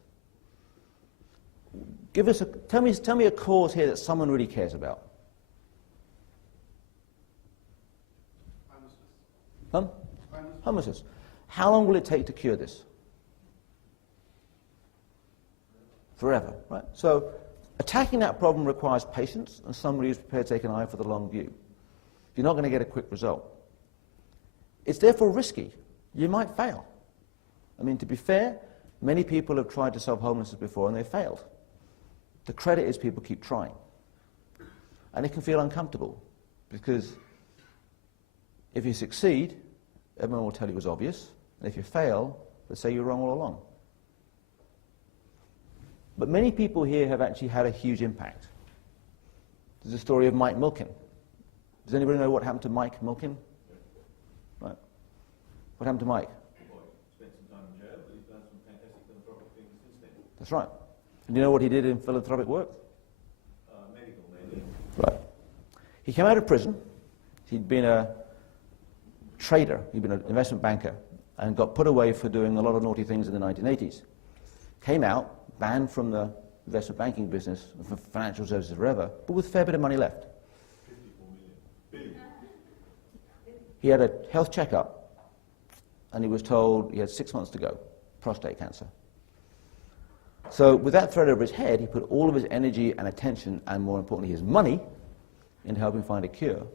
Tell me a cause here that someone really cares about. Homelessness. How long will it take to cure this? Forever, right? So attacking that problem requires patience and somebody who's prepared to take an eye for the long view. You're not going to get a quick result. It's therefore risky. You might fail. I mean, to be fair, many people have tried to solve homelessness before and they've failed. The credit is people keep trying. And it can feel uncomfortable because if you succeed, everyone will tell you it was obvious, and if you fail, they'll say you're wrong all along. But many people here have actually had a huge impact. There's a story of Mike Milken. Does anybody know what happened to Mike Milken? Right. What happened to Mike? Well, he spent some time in jail, but he's done some fantastic philanthropic things since then. That's right. And do you know what he did in philanthropic work? Medical, mainly. Right. He came out of prison. He'd been a trader. He'd been an investment banker and got put away for doing a lot of naughty things in the 1980s. Came out, banned from the investment banking business, for financial services forever, but with a fair bit of money left. 54 million. He had a health checkup, and he was told he had 6 months to go, prostate cancer. So with that threat over his head, he put all of his energy and attention, and more importantly his money, into helping find a cure.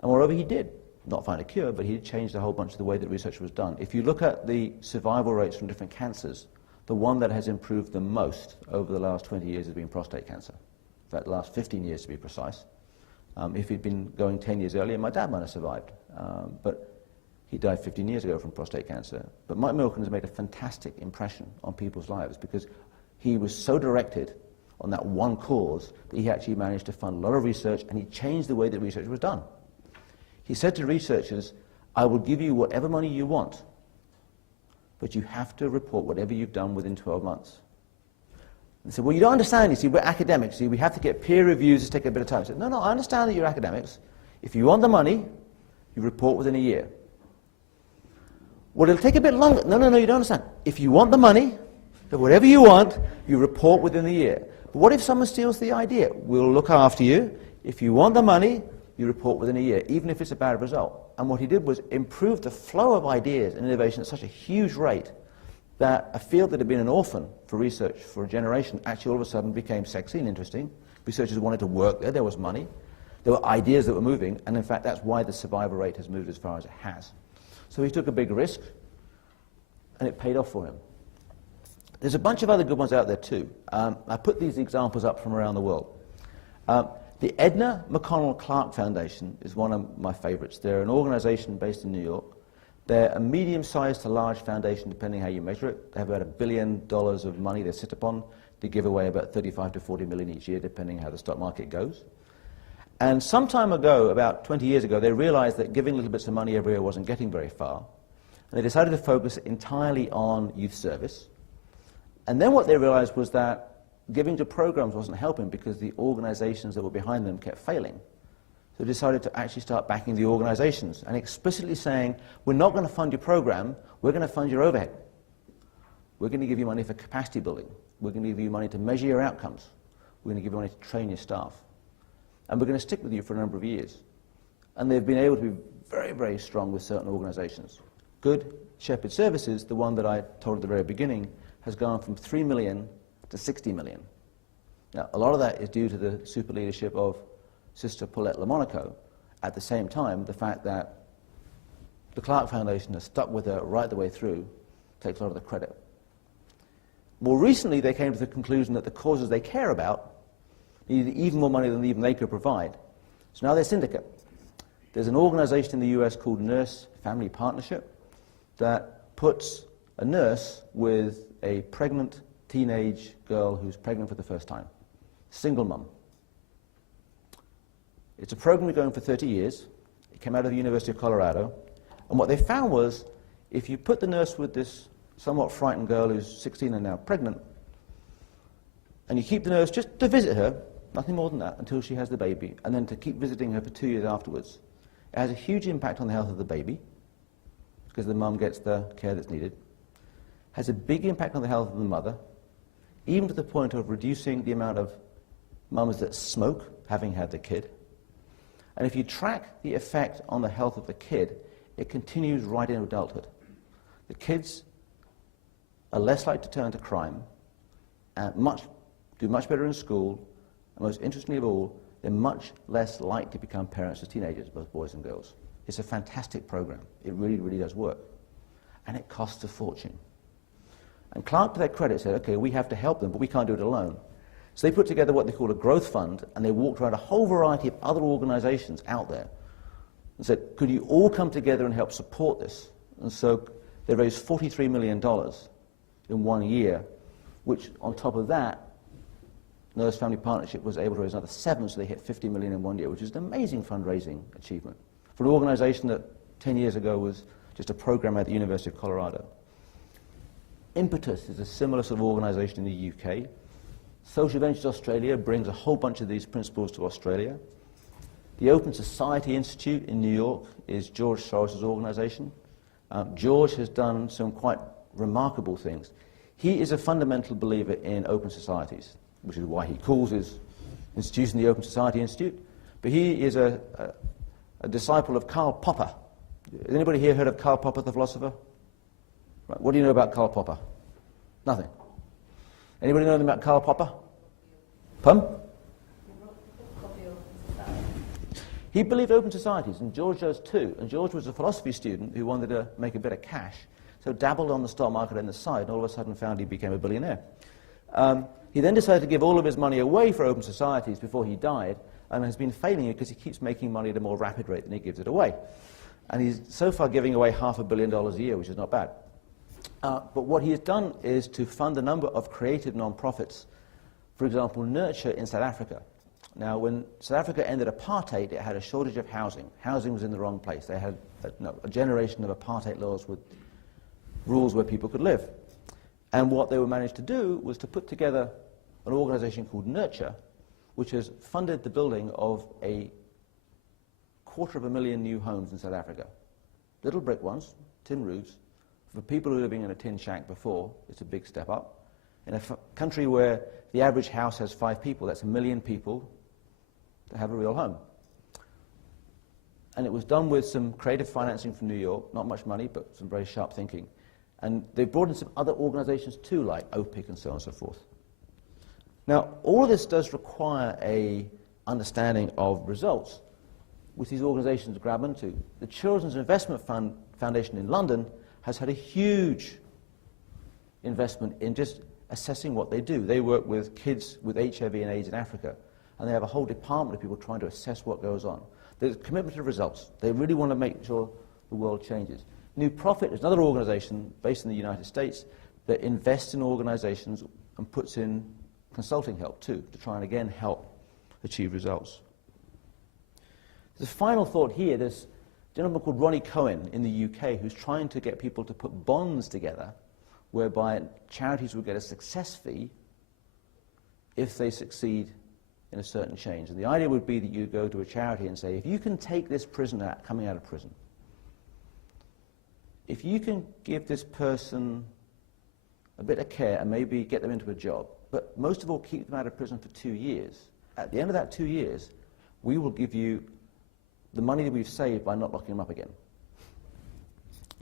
And moreover, he did not find a cure, but he changed a whole bunch of the way that research was done. If you look at the survival rates from different cancers, the one that has improved the most over the last 20 years has been prostate cancer. In fact, the last 15 years to be precise. If he'd been going 10 years earlier, my dad might have survived. But he died 15 years ago from prostate cancer. But Mike Milken has made a fantastic impression on people's lives because he was so directed on that one cause that he actually managed to fund a lot of research, and he changed the way that research was done. He said to researchers, I will give you whatever money you want, but you have to report whatever you've done within 12 months. They said, well, you don't understand, you see, we're academics, see, we have to get peer reviews, to take a bit of time. I said, no, I understand that you're academics. If you want the money, you report within a year. Well, it'll take a bit longer. No, you don't understand. If you want the money, but whatever you want, you report within the year. But what if someone steals the idea? We'll look after you. If you want the money, you report within a year, even if it's a bad result. And what he did was improve the flow of ideas and innovation at such a huge rate that a field that had been an orphan for research for a generation actually all of a sudden became sexy and interesting. Researchers wanted to work there, there was money, there were ideas that were moving, and in fact that's why the survival rate has moved as far as it has. So he took a big risk, and it paid off for him. There's a bunch of other good ones out there too. I put these examples up from around the world. The Edna McConnell Clark Foundation is one of my favorites. They're an organization based in New York. They're a medium-sized to large foundation, depending how you measure it. They have about $1 billion of money they sit upon. They give away about 35 to 40 million each year, depending how the stock market goes. And some time ago, about 20 years ago, they realized that giving little bits of money every year wasn't getting very far. And they decided to focus entirely on youth service. And then what they realized was that giving to programs wasn't helping because the organizations that were behind them kept failing. So they decided to actually start backing the organizations and explicitly saying, we're not going to fund your program, we're going to fund your overhead. We're going to give you money for capacity building. We're going to give you money to measure your outcomes. We're going to give you money to train your staff. And we're going to stick with you for a number of years. And they've been able to be very, very strong with certain organizations. Good Shepherd Services, the one that I told at the very beginning, has gone from 3 million to 60 million. Now, a lot of that is due to the super leadership of Sister Paulette LaMonaco. At the same time, the fact that the Clark Foundation has stuck with her right the way through takes a lot of the credit. More recently, they came to the conclusion that the causes they care about needed even more money than even they could provide. So now they're syndicate. There's an organization in the US called Nurse Family Partnership that puts a nurse with a pregnant teenage girl who's pregnant for the first time. Single mum. It's a program we're going for 30 years. It came out of the University of Colorado. And what they found was, if you put the nurse with this somewhat frightened girl who's 16 and now pregnant, and you keep the nurse just to visit her, nothing more than that, until she has the baby, and then to keep visiting her for 2 years afterwards, it has a huge impact on the health of the baby, because the mum gets the care that's needed. Has a big impact on the health of the mother, even to the point of reducing the amount of mums that smoke, having had the kid. And if you track the effect on the health of the kid, it continues right into adulthood. The kids are less likely to turn to crime, and do much better in school, and most interestingly of all, they're much less likely to become parents as teenagers, both boys and girls. It's a fantastic program. It really, really does work. And it costs a fortune. And Clark, to their credit, said, okay, we have to help them, but we can't do it alone. So they put together what they call a growth fund, and they walked around a whole variety of other organizations out there and said, could you all come together and help support this? And so they raised $43 million in 1 year, which on top of that, Nurse Family Partnership was able to raise another 7, so they hit $50 million in 1 year, which is an amazing fundraising achievement for an organization that 10 years ago was just a program at the University of Colorado. Impetus is a similar sort of organization in the UK. Social Ventures Australia brings a whole bunch of these principles to Australia. The Open Society Institute in New York is George Soros' organization. George has done some quite remarkable things. He is a fundamental believer in open societies, which is why he calls his institution the Open Society Institute. But he is a disciple of Karl Popper. Has anybody here heard of Karl Popper, the philosopher? Right. What do you know about Karl Popper? Nothing. Anybody know anything about Karl Popper? Pardon? He believed open societies, and George does too. And George was a philosophy student who wanted to make a bit of cash, so dabbled on the stock market on the side, and all of a sudden found he became a billionaire. He then decided to give all of his money away for open societies before he died, and has been failing it because he keeps making money at a more rapid rate than he gives it away. And he's so far giving away $500 million a year, which is not bad. But what he has done is to fund a number of creative non-profits. For example, Nurture in South Africa. Now, when South Africa ended apartheid, it had a shortage of housing. Housing was in the wrong place. They had a generation of apartheid laws with rules where people could live. And what they were managed to do was to put together an organization called Nurture, which has funded the building of 250,000 new homes in South Africa. Little brick ones, tin roofs. For people who were living in a tin shack before, it's a big step up. In a country where the average house has 5 people, that's 1 million people to have a real home. And it was done with some creative financing from New York, not much money, but some very sharp thinking. And they brought in some other organizations too, like OPIC and so on and so forth. Now, all of this does require a understanding of results, which these organizations grab into. The Children's Investment Foundation in London has had a huge investment in just assessing what they do. They work with kids with HIV and AIDS in Africa, and they have a whole department of people trying to assess what goes on. There's a commitment to results. They really want to make sure the world changes. New Profit is another organization based in the United States that invests in organizations and puts in consulting help too, to try and again help achieve results. The final thought here, there's a gentleman called Ronnie Cohen in the UK who's trying to get people to put bonds together whereby charities will get a success fee if they succeed in a certain change. And the idea would be that you go to a charity and say, if you can take this prisoner coming out of prison, if you can give this person a bit of care and maybe get them into a job, but most of all keep them out of prison for 2 years, at the end of that 2 years, we will give you the money that we've saved by not locking them up again.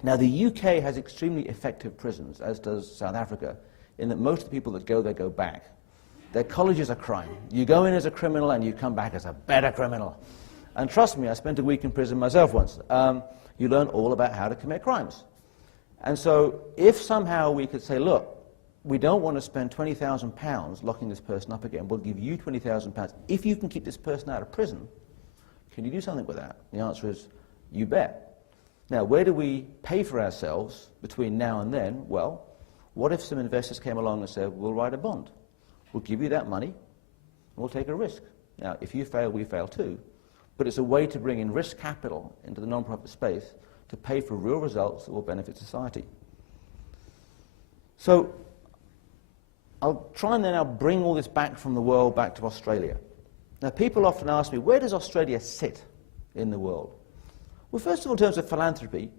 Now, the UK has extremely effective prisons, as does South Africa, in that most of the people that go there go back. Their colleges are crime. You go in as a criminal and you come back as a better criminal. And trust me, I spent a week in prison myself once. You learn all about how to commit crimes. And so if somehow we could say, look, we don't want to spend £20,000 locking this person up again, we'll give you £20,000. If you can keep this person out of prison, can you do something with that? The answer is, you bet. Now, where do we pay for ourselves between now and then? Well, what if some investors came along and said, we'll write a bond. We'll give you that money, and we'll take a risk. Now, if you fail, we fail too. But it's a way to bring in risk capital into the non-profit space to pay for real results that will benefit society. So I'll try and then I'll bring all this back from the world back to Australia. Now, people often ask me, where does Australia sit in the world? Well, first of all, in terms of philanthropy,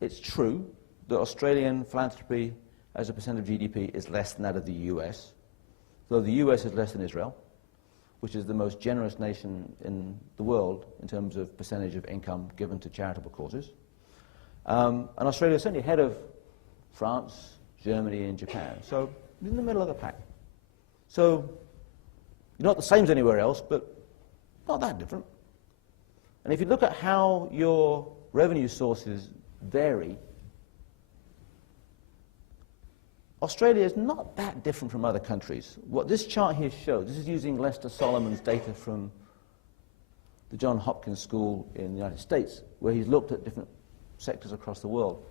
it's true that Australian philanthropy as a percent of GDP is less than that of the US, though the US is less than Israel, which is the most generous nation in the world in terms of percentage of income given to charitable causes. And Australia is certainly ahead of France, Germany, and Japan. So in the middle of the pack. So you're not the same as anywhere else, but Not that different. And if you look at how your revenue sources vary, Australia is not that different from other countries. What this chart here shows, this is using Lester Solomon's data from the Jon Hopkins School in the United States, where he's looked at different sectors across the world.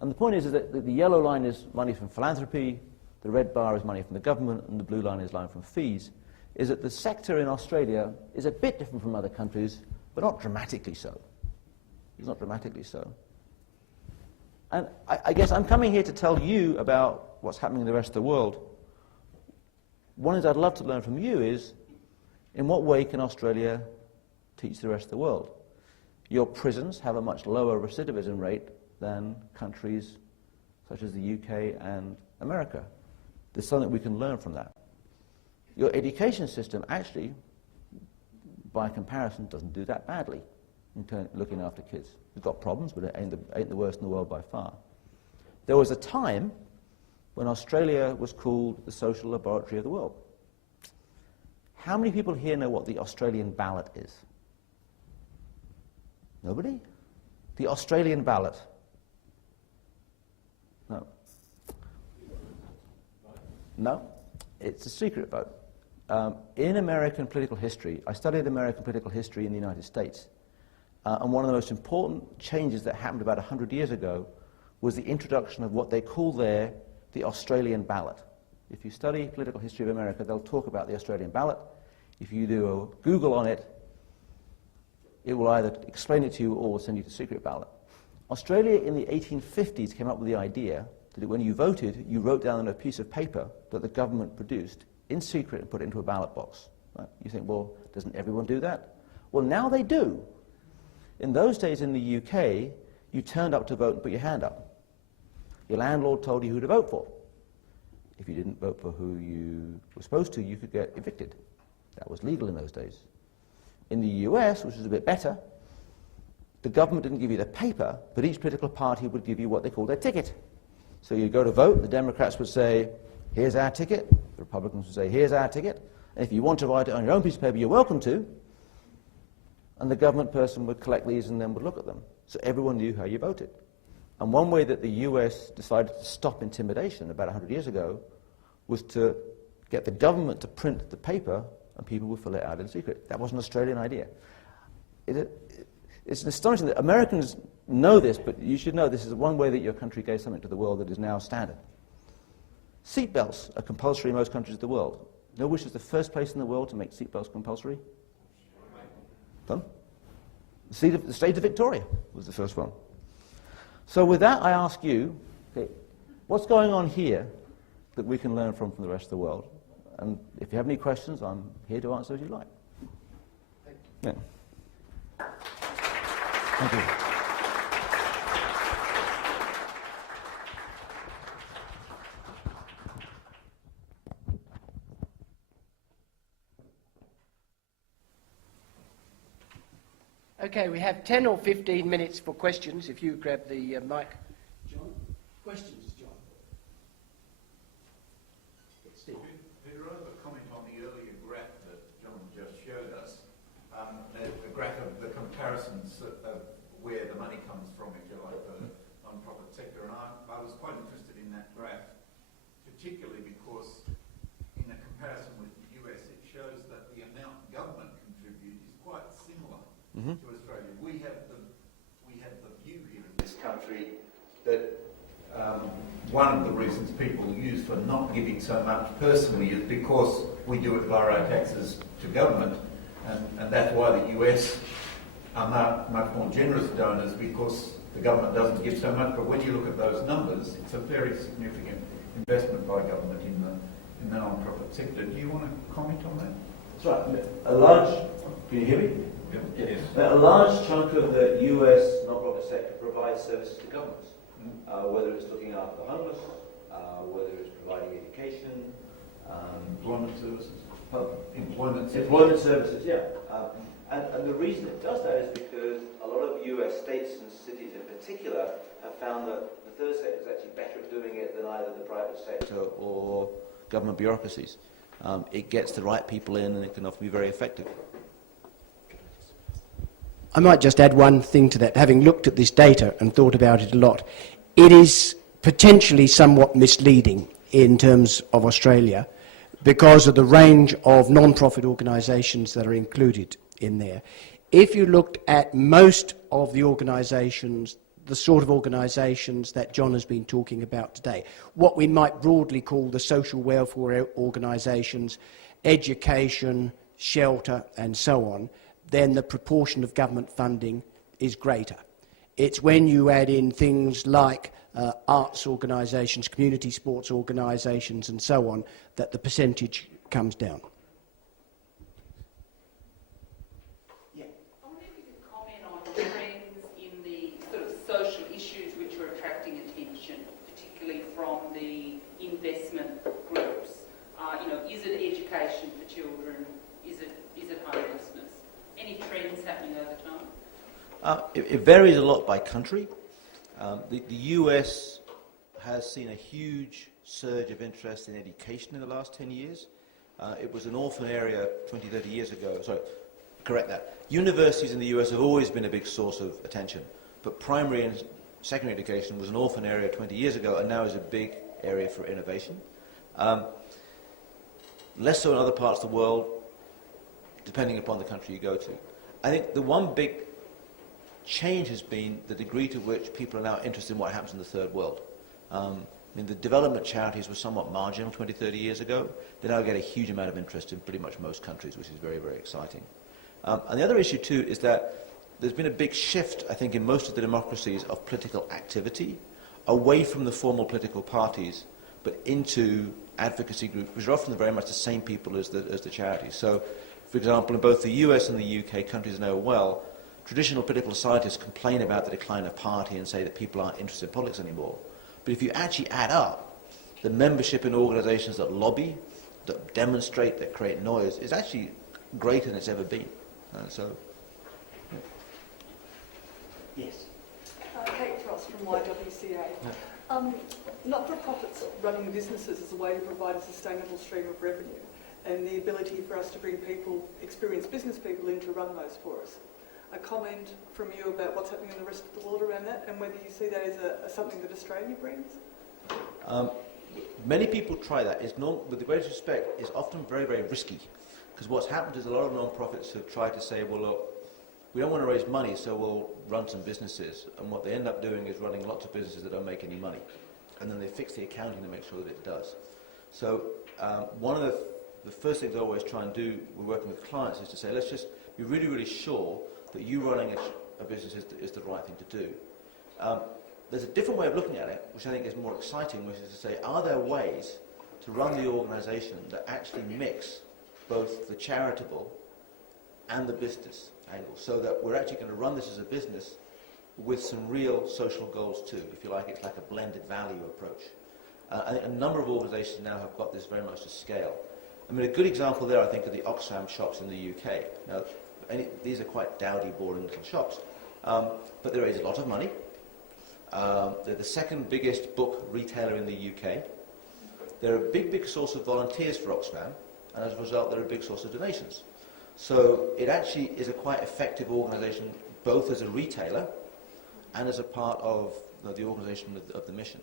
And the point is that the yellow line is money from philanthropy, the red bar is money from the government, and the blue line is line from fees, is that the sector in Australia is a bit different from other countries, but not dramatically so. It's not dramatically so. And I guess I'm coming here to tell you about what's happening in the rest of the world. One thing I'd love to learn from you is, in what way can Australia teach the rest of the world? Your prisons have a much lower recidivism rate than countries such as the UK and America. There's something we can learn from that. Your education system actually, by comparison, doesn't do that badly in looking after kids. It's got problems, but it ain't the worst in the world by far. There was a time when Australia was called the social laboratory of the world. How many people here know what the Australian ballot is? Nobody? The Australian ballot. No. No? It's a secret vote. In American political history, I studied American political history in the United States, and one of the most important changes that happened about 100 years ago was the introduction of what they call there the Australian ballot. If you study political history of America, they'll talk about the Australian ballot. If you do a Google on it, it will either explain it to you or will send you to secret ballot. Australia in the 1850s came up with the idea that when you voted, you wrote down on a piece of paper that the government produced in secret and put it into a ballot box. Right? You think, well, doesn't everyone do that? Well, now they do. In those days in the UK, you turned up to vote and put your hand up. Your landlord told you who to vote for. If you didn't vote for who you were supposed to, you could get evicted. That was legal in those days. In the US, which was a bit better, the government didn't give you the paper, but each political party would give you what they called their ticket. So you'd go to vote, the Democrats would say, here's our ticket. The Republicans would say, here's our ticket. And if you want to write it on your own piece of paper, you're welcome to. And the government person would collect these and then would look at them. So everyone knew how you voted. And one way that the US decided to stop intimidation about 100 years ago was to get the government to print the paper and people would fill it out in secret. That was an Australian idea. It's astonishing that Americans know this, but you should know this is one way that your country gave something to the world that is now standard. Seatbelts are compulsory in most countries of the world. You know which is the first place in the world to make seatbelts compulsory? Done? The state of Victoria was the first one. So with that, I ask you, okay, what's going on here that we can learn from the rest of the world? And if you have any questions, I'm here to answer as you like. Thank you. Yeah. Thank you. Okay, we have 10 or 15 minutes for questions. If you grab the mic. John? Questions, John? Steve. Peter, I have a comment on the earlier graph that John just showed us, the graph of the comparisons of where the money comes from, if you like, for the non-profit sector. And I was quite interested in that graph, particularly because in a comparison with the US, it shows that the amount government contributes is quite similar to Australia. We have the view here in this country that one of the reasons people use for not giving so much personally is because we do it via our taxes to government, and that's why the US are much more generous donors, because the government doesn't give so much. But when you look at those numbers, it's a very significant investment by government in the non-profit sector. Do you want to comment on that? That's right. A large, can you hear me? Yes. A large chunk of the US non-profit sector provides services to governments, whether it's looking after the homeless, whether it's providing education, Employment services. Employment services, yeah. And the reason it does that is because a lot of US states and cities in particular have found that the third sector is actually better at doing it than either the private sector or government bureaucracies. It gets the right people in and it can often be very effective. I might just add one thing to that. Having looked at this data and thought about it a lot, it is potentially somewhat misleading in terms of Australia because of the range of non-profit organisations that are included in there. If you looked at most of the organisations, the sort of organisations that John has been talking about today, what we might broadly call the social welfare organisations, education, shelter and so on, then the proportion of government funding is greater. It's when you add in things like arts organisations, community sports organisations and so on, that the percentage comes down. I wonder if you could comment on trends in the sort of social issues which are attracting attention, particularly from the investment groups. Is it education for children? Is it homelessness? Any trends happening over time? It varies a lot by country. The US has seen a huge surge of interest in education in the last 10 years. It was an orphan area 20, 30 years ago. Sorry, correct that. Universities in the US have always been a big source of attention, but primary and secondary education was an orphan area 20 years ago and now is a big area for innovation. Less so in other parts of the world, depending upon the country you go to. I think the one big change has been the degree to which people are now interested in what happens in the third world. The development charities were somewhat marginal 20, 30 years ago. They now get a huge amount of interest in pretty much most countries, which is very, very exciting. And the other issue, too, is that there's been a big shift, I think, in most of the democracies of political activity away from the formal political parties, but into advocacy groups, which are often very much the same people as the charities. So, for example, in both the US and the UK, countries know well, traditional political scientists complain about the decline of party and say that people aren't interested in politics anymore. But if you actually add up the membership in organisations that lobby, that demonstrate, that create noise, is actually greater than it's ever been. Yes. Kate Frost from YWCA. Not-for-profits running businesses is a way to provide a sustainable stream of revenue and the ability for us to bring people, experienced business people in to run those for us. A comment from you about what's happening in the rest of the world around that and whether you see that as something that Australia brings? Many people try that. With the greatest respect, it's often very, very risky. Because what's happened is a lot of non-profits have tried to say, well, look, we don't want to raise money, so we'll run some businesses. And what they end up doing is running lots of businesses that don't make any money. And then they fix the accounting to make sure that it does. So one of the first things I always try and do when working with clients is to say, let's just be really, really sure that you running a business is the right thing to do. There's a different way of looking at it, which I think is more exciting, which is to say, are there ways to run the organisation that actually mix both the charitable and the business angle, so that we're actually going to run this as a business with some real social goals too. If you like, it's like a blended value approach. I think a number of organisations now have got this very much to scale. I mean, a good example there, I think, are the Oxfam shops in the UK. Now, these are quite dowdy, boring little shops, but they raise a lot of money. They're the second biggest book retailer in the UK. They're a big, big source of volunteers for Oxfam, and as a result, they're a big source of donations. So it actually is a quite effective organisation, both as a retailer and as a part of the organisation of the mission.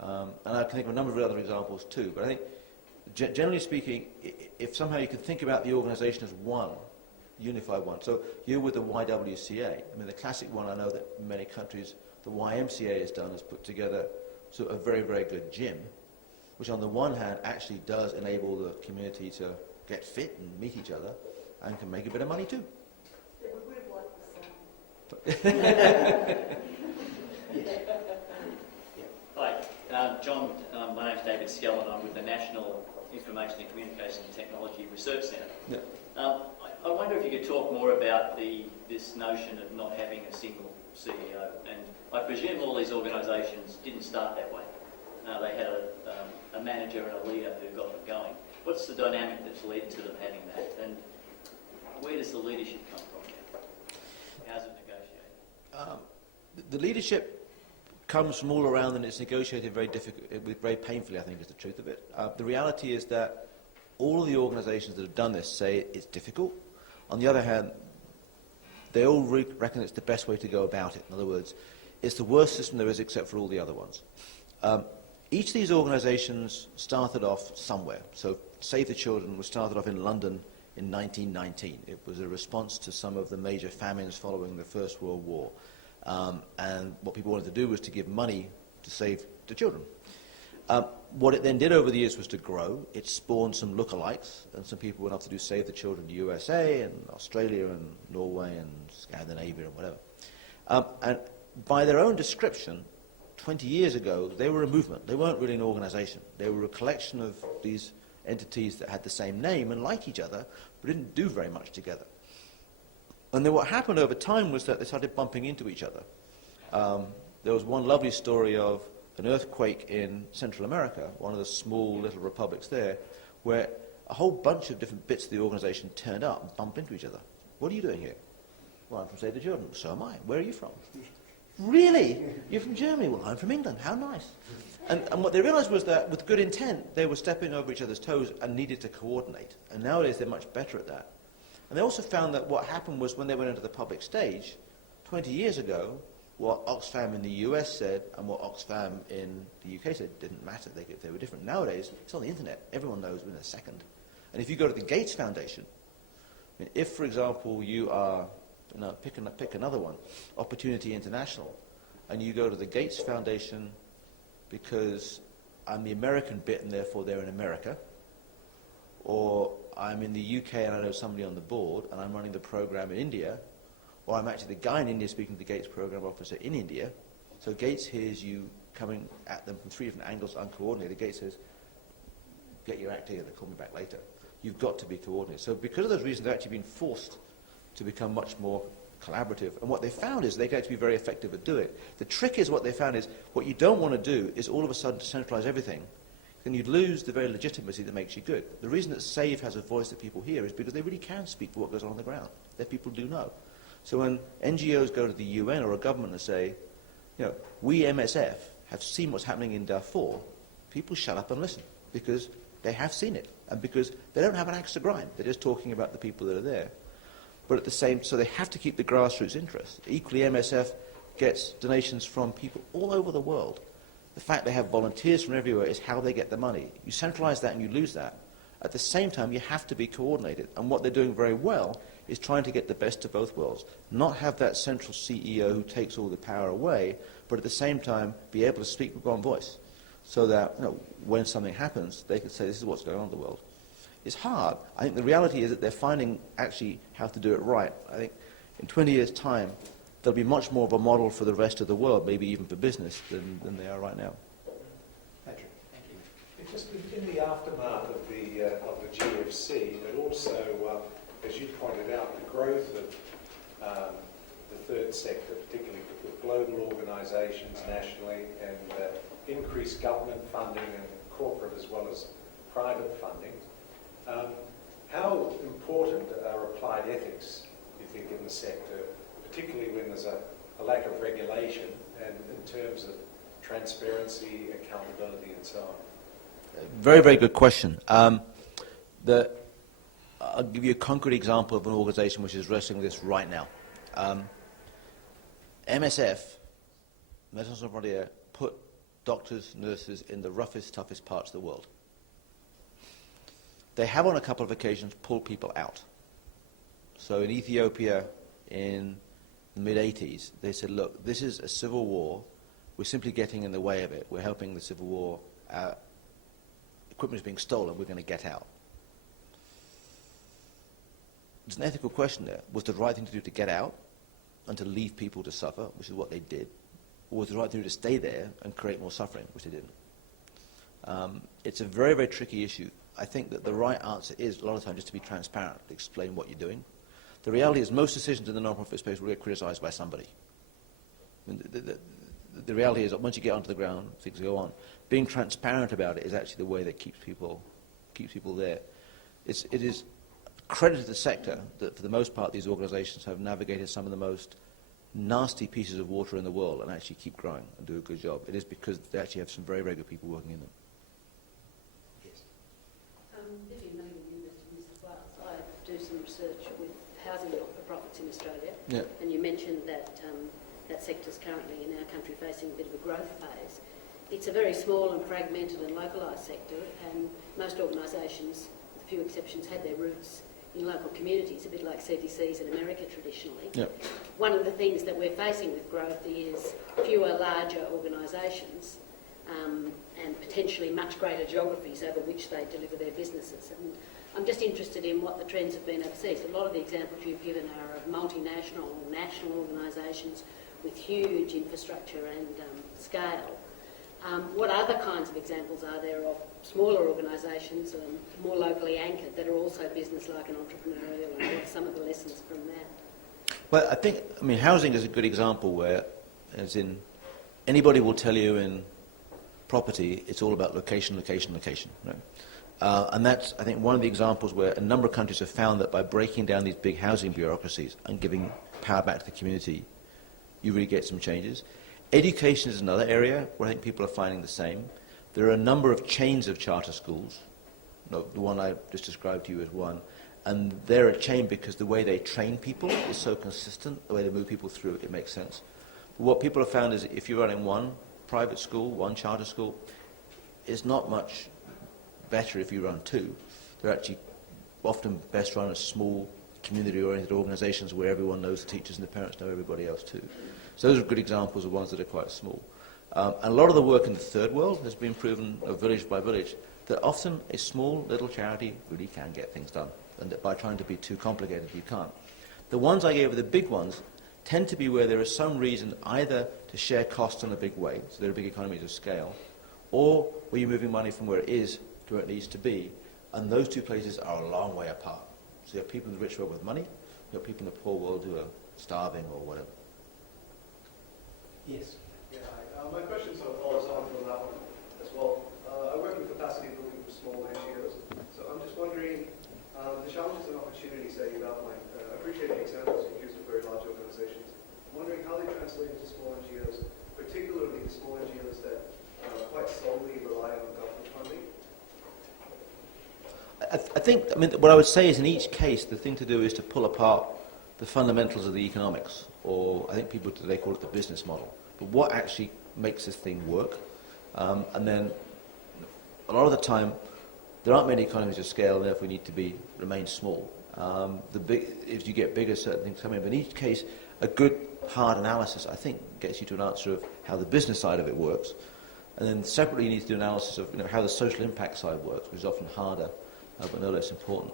And I can think of a number of other examples too, but I think, generally speaking, if somehow you can think about the organisation as one, unified one. So you're with the YWCA. I mean, the classic one I know that in many countries the YMCA has done is put together sort of a very, very good gym, which on the one hand actually does enable the community to get fit and meet each other and can make a bit of money too. Yeah, we would have liked the Hi, John. My name's David Skell and I'm with the National Information and Communication Technology Research Centre. Yeah. I wonder if you could talk more about this notion of not having a single CEO. And I presume all these organisations didn't start that way. They had a manager and a leader who got them going. What's the dynamic that's led to them having that? And where does the leadership come from? How's it negotiated? The leadership comes from all around and it's negotiated very painfully, I think is the truth of it. The reality is that all of the organisations that have done this say it's difficult. On the other hand, they all reckon it's the best way to go about it. In other words, it's the worst system there is except for all the other ones. Each of these organisations started off somewhere. So Save the Children was started off in London in 1919. It was a response to some of the major famines following the First World War. And what people wanted to do was to give money to save the children. What it then did over the years was to grow. It spawned some lookalikes, and some people went off to do Save the Children USA and Australia and Norway and Scandinavia and whatever. And by their own description, 20 years ago, they were a movement. They weren't really an organisation. They were a collection of these entities that had the same name and like each other, but didn't do very much together. And then what happened over time was that they started bumping into each other. There was one lovely story of an earthquake in Central America, one of the small little republics there, where a whole bunch of different bits of the organisation turned up and bumped into each other. What are you doing here? Well, I'm from Save the Children. So am I. Where are you from? Really? You're from Germany? Well, I'm from England. How nice. And what they realised was that with good intent, they were stepping over each other's toes and needed to coordinate. And nowadays they're much better at that. And they also found that what happened was when they went into the public stage, 20 years ago, what Oxfam in the US said and what Oxfam in the UK said didn't matter. They were different. Nowadays, it's on the internet. Everyone knows within a second. And if you go to the Gates Foundation, I mean, if, for example, you are, pick another one, Opportunity International, and you go to the Gates Foundation because I'm the American bit and therefore they're in America, or I'm in the UK and I know somebody on the board and I'm running the program in India, or I'm actually the guy in India speaking to the Gates program officer in India. So Gates hears you coming at them from 3 different angles uncoordinated. Gates says, get your act together, call me back later. You've got to be coordinated. So because of those reasons, they've actually been forced to become much more collaborative. And what they found is they can actually be very effective at doing it. The trick is what they found is what you don't want to do is all of a sudden centralise everything. Then you'd lose the very legitimacy that makes you good. The reason that SAVE has a voice that people hear is because they really can speak for what goes on the ground. That people do know. So when NGOs go to the UN or a government and say, we MSF have seen what's happening in Darfur, people shut up and listen because they have seen it and because they don't have an axe to grind. They're just talking about the people that are there. But at the same, so they have to keep the grassroots interest. Equally, MSF gets donations from people all over the world. The fact they have volunteers from everywhere is how they get the money. You centralise that and you lose that. At the same time, you have to be coordinated. And what they're doing very well is trying to get the best of both worlds. Not have that central CEO who takes all the power away, but at the same time be able to speak with one voice. So that when something happens, they can say, this is what's going on in the world. It's hard. I think the reality is that they're finding actually how to do it right. I think in 20 years' time, there'll be much more of a model for the rest of the world, maybe even for business, than they are right now. Patrick, thank you. Just in the aftermath of the GFC, but also, as you pointed out, the growth of the third sector, particularly with global organisations nationally, and increased government funding and corporate as well as private funding. How important are applied ethics, you think, in the sector, particularly when there's a lack of regulation and in terms of transparency, accountability and so on? Very, very good question. I'll give you a concrete example of an organisation which is wrestling with this right now. MSF, Médecins Sans Frontières, put doctors, nurses in the roughest, toughest parts of the world. They have on a couple of occasions pulled people out. So in Ethiopia in the mid-80s, they said, look, this is a civil war. We're simply getting in the way of it. We're helping the civil war. Equipment is being stolen. We're going to get out. There's an ethical question there. Was the right thing to do to get out and to leave people to suffer, which is what they did? Or was the right thing to do to stay there and create more suffering, which they didn't? It's a very, very tricky issue. I think that the right answer is, a lot of times, just to be transparent, to explain what you're doing. The reality is most decisions in the non-profit space will get criticised by somebody. I mean, the reality is that once you get onto the ground, things go on. Being transparent about it is actually the way that keeps people there. It is credit to the sector that, for the most part, these organisations have navigated some of the most nasty pieces of water in the world and actually keep growing and do a good job. It is because they actually have some very, very good people working in them. Living mainly in New South Wales, I do some research with housing not-for-profits not-for-profits in Australia. Yeah. And you mentioned that that sector is currently in our country facing a bit of a growth phase. It's a very small and fragmented and localised sector, and most organisations, with a few exceptions, had their roots in local communities, a bit like CTCs in America traditionally. Yep. One of the things that we're facing with growth is fewer larger organisations and potentially much greater geographies over which they deliver their businesses. And I'm just interested in what the trends have been overseas. A lot of the examples you've given are of multinational or national organisations with huge infrastructure and scale. What other kinds of examples are there of smaller organisations, more locally anchored, that are also business-like and entrepreneurial, and what are some of the lessons from that? Well, I mean, housing is a good example where, as in, anybody will tell you in property, it's all about location, location, location, right? And that's, I think, one of the examples where a number of countries have found that by breaking down these big housing bureaucracies and giving power back to the community, you really get some changes. Education is another area where I think people are finding the same. There are a number of chains of charter schools. The one I just described to you is one. And they're a chain because the way they train people is so consistent, the way they move people through it makes sense. But what people have found is if you're running one private school, one charter school, it's not much better if you run two. They're actually often best run as small, community-oriented organisations where everyone knows the teachers and the parents know everybody else too. So those are good examples of ones that are quite small. And a lot of the work in the third world has been proven, village by village, that often a small little charity really can get things done. And that by trying to be too complicated, you can't. The ones I gave are the big ones tend to be where there is some reason either to share costs in a big way, so there are big economies of scale, or where you're moving money from where it is to where it needs to be. And those two places are a long way apart. So you have people in the rich world with money, you have people in the poor world who are starving or whatever. Yes. Yeah, hi. My question sort of follows on from that one as well. I work in capacity building for small NGOs, so I'm just wondering the challenges and opportunities that you've outlined. I appreciate the examples you've used of very large organizations. I'm wondering how they translate into small NGOs, particularly the small NGOs that quite solely rely on government funding. I think, what I would say is in each case, the thing to do is to pull apart the fundamentals of the economics, or I think people today call it the business model. But what actually makes this thing work? And then a lot of the time, there aren't many economies of scale, and therefore we need to remain small. If you get bigger, certain things come in. But in each case, a good, hard analysis, I think, gets you to an answer of how the business side of it works. And then separately, you need to do analysis of how the social impact side works, which is often harder, but no less important.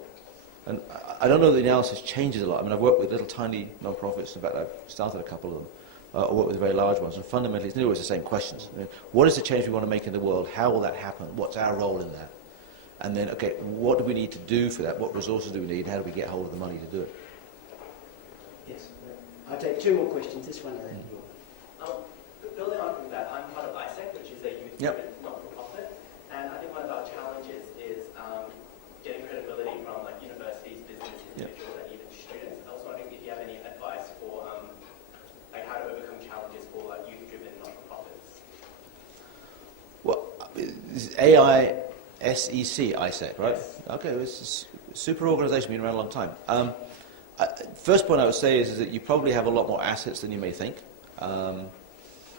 And I don't know that the analysis changes a lot. I've worked with little tiny non-profits. In fact, I've started a couple of them. I work with very large ones. And fundamentally, it's always the same questions. What is the change we want to make in the world? How will that happen? What's our role in that? And then, okay, what do we need to do for that? What resources do we need? How do we get hold of the money to do it? Yes. I'll take two more questions. This one and then you. Building on from that, I'm part of ISEC, which is a youth-driven not-for-profit. And I think one of our challenges is getting credibility from universities, business, individuals, and even students. I was wondering if you have any advice for how to overcome challenges for youth-driven not-for-profits. Well, this is AISEC, ISEC, right? Yes. Okay, it's a super organisation, been around a long time. First point I would say is that you probably have a lot more assets than you may think.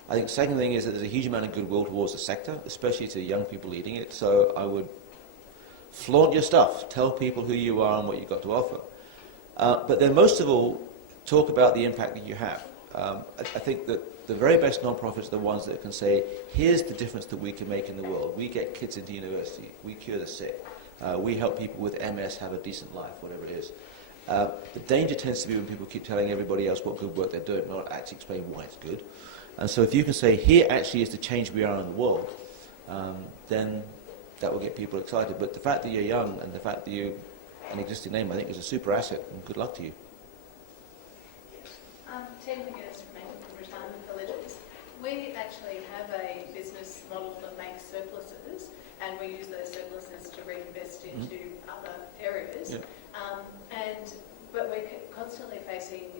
I think second thing is that there's a huge amount of goodwill towards the sector, especially to young people leading it. So I would flaunt your stuff, tell people who you are and what you've got to offer. But then most of all, talk about the impact that you have. I think that the very best non-profits are the ones that can say, here's the difference that we can make in the world. We get kids into university. We cure the sick. We help people with MS have a decent life, whatever it is. The danger tends to be when people keep telling everybody else what good work they're doing, not actually explain why it's good. And so if you can say, here actually is the change we are in the world, then that will get people excited. But the fact that you're young and the fact that you're an existing name, I think, is a super asset, and good luck to you. Jen Huggett from Retirement Villages. We actually have a business model that makes surpluses, and we use those surpluses to reinvest into other areas. Yep. But we're constantly facing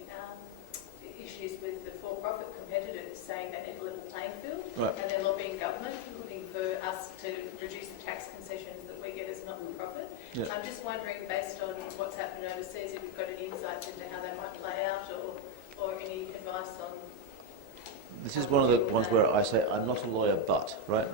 issues with the for-profit competitors saying they need a level playing field, Right. and they're lobbying government, looking for us to reduce the tax concessions that we get as not-for-profit. Yeah. I'm just wondering, based on what's happened overseas, if you've got any insights into how that might play out, or any advice on... This is one of the ones where I say I'm not a lawyer, but, right?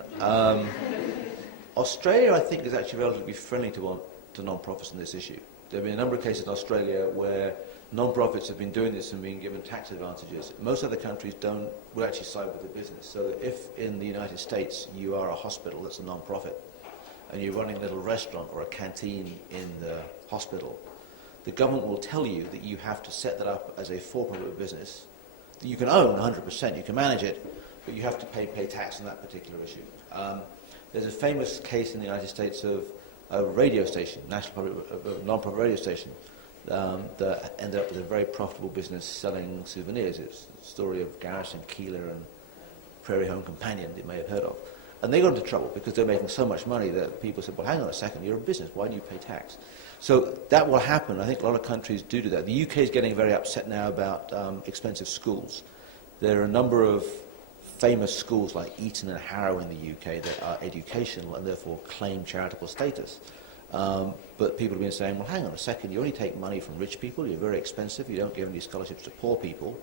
Australia, I think, is actually relatively friendly to non-profits on this issue. There have been a number of cases in Australia where non-profits have been doing this and being given tax advantages. Most other countries will actually side with the business. So if in the United States you are a hospital that's a non-profit and you're running a little restaurant or a canteen in the hospital, the government will tell you that you have to set that up as a for-profit business that you can own 100%, you can manage it, but you have to pay tax on that particular issue. There's a famous case in the United States of a radio station, non-profit radio station, that ended up with a very profitable business selling souvenirs. It's the story of Garrison Keillor and Prairie Home Companion that you may have heard of. And they got into trouble because they're making so much money that people said, well, hang on a second, you're a business, why do you pay tax? So that will happen. I think a lot of countries do that. The UK is getting very upset now about expensive schools. There are a number of famous schools like Eton and Harrow in the UK that are educational and therefore claim charitable status. But people have been saying, well, hang on a second, you only take money from rich people, you're very expensive, you don't give any scholarships to poor people.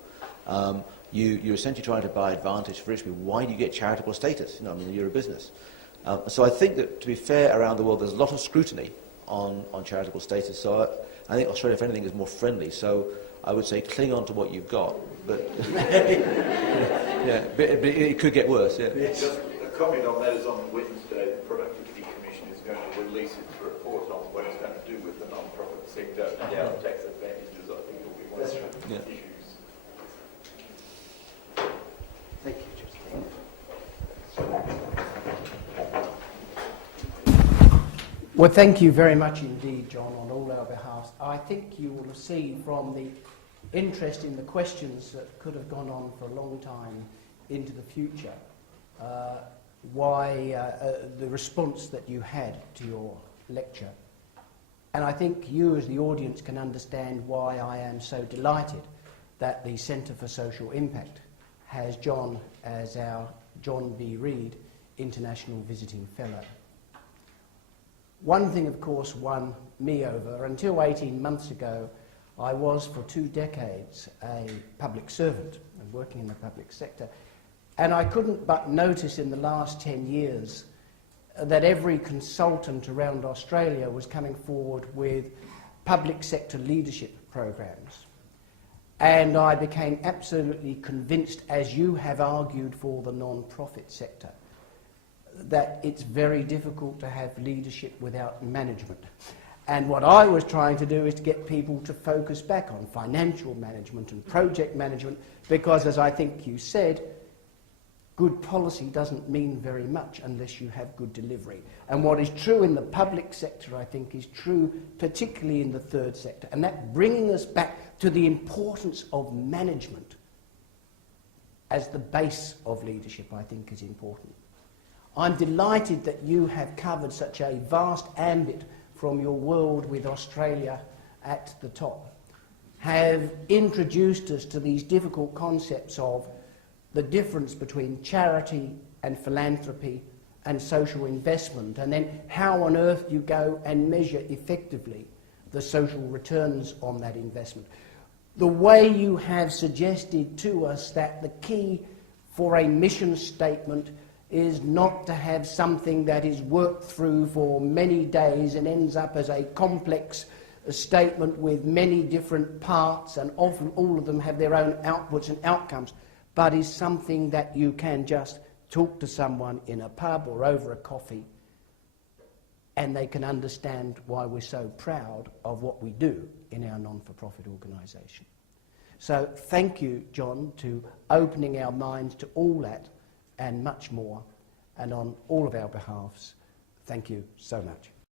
You're essentially trying to buy advantage for rich people. Why do you get charitable status? You're a business. So I think that, to be fair, around the world, there's a lot of scrutiny on charitable status. So I think Australia, if anything, is more friendly. So I would say cling on to what you've got. But, but it could get worse. Yeah. Just a comment on that is on Wednesday, the Productivity Commission is going to release its report on what it's going to do with the non-profit sector and our tax advantages. I think will be one of the issues. Thank you, Justin. Well, thank you very much indeed, John, on all our behalves. I think you will have seen from the interest in the questions that could have gone on for a long time into the future why the response that you had to your lecture. And I think you as the audience can understand why I am so delighted that the Centre for Social Impact has John as our John B. Reid International Visiting Fellow. One thing, of course, won me over. Until 18 months ago, I was for 2 decades a public servant and working in the public sector. And I couldn't but notice in the last 10 years that every consultant around Australia was coming forward with public sector leadership programs. And I became absolutely convinced, as you have argued for the non-profit sector, that it's very difficult to have leadership without management. And what I was trying to do is to get people to focus back on financial management and project management, because, as I think you said, good policy doesn't mean very much unless you have good delivery. And what is true in the public sector, I think, is true particularly in the third sector. And that bringing us back to the importance of management as the base of leadership, I think, is important. I'm delighted that you have covered such a vast ambit from your world with Australia at the top, have introduced us to these difficult concepts of the difference between charity and philanthropy and social investment, and then how on earth you go and measure effectively the social returns on that investment. The way you have suggested to us that the key for a mission statement is not to have something that is worked through for many days and ends up as a complex statement with many different parts, and often all of them have their own outputs and outcomes, but is something that you can just talk to someone in a pub or over a coffee and they can understand why we're so proud of what we do in our non-for-profit organisation. So thank you, John, to opening our minds to all that and much more, and on all of our behalves, thank you so much.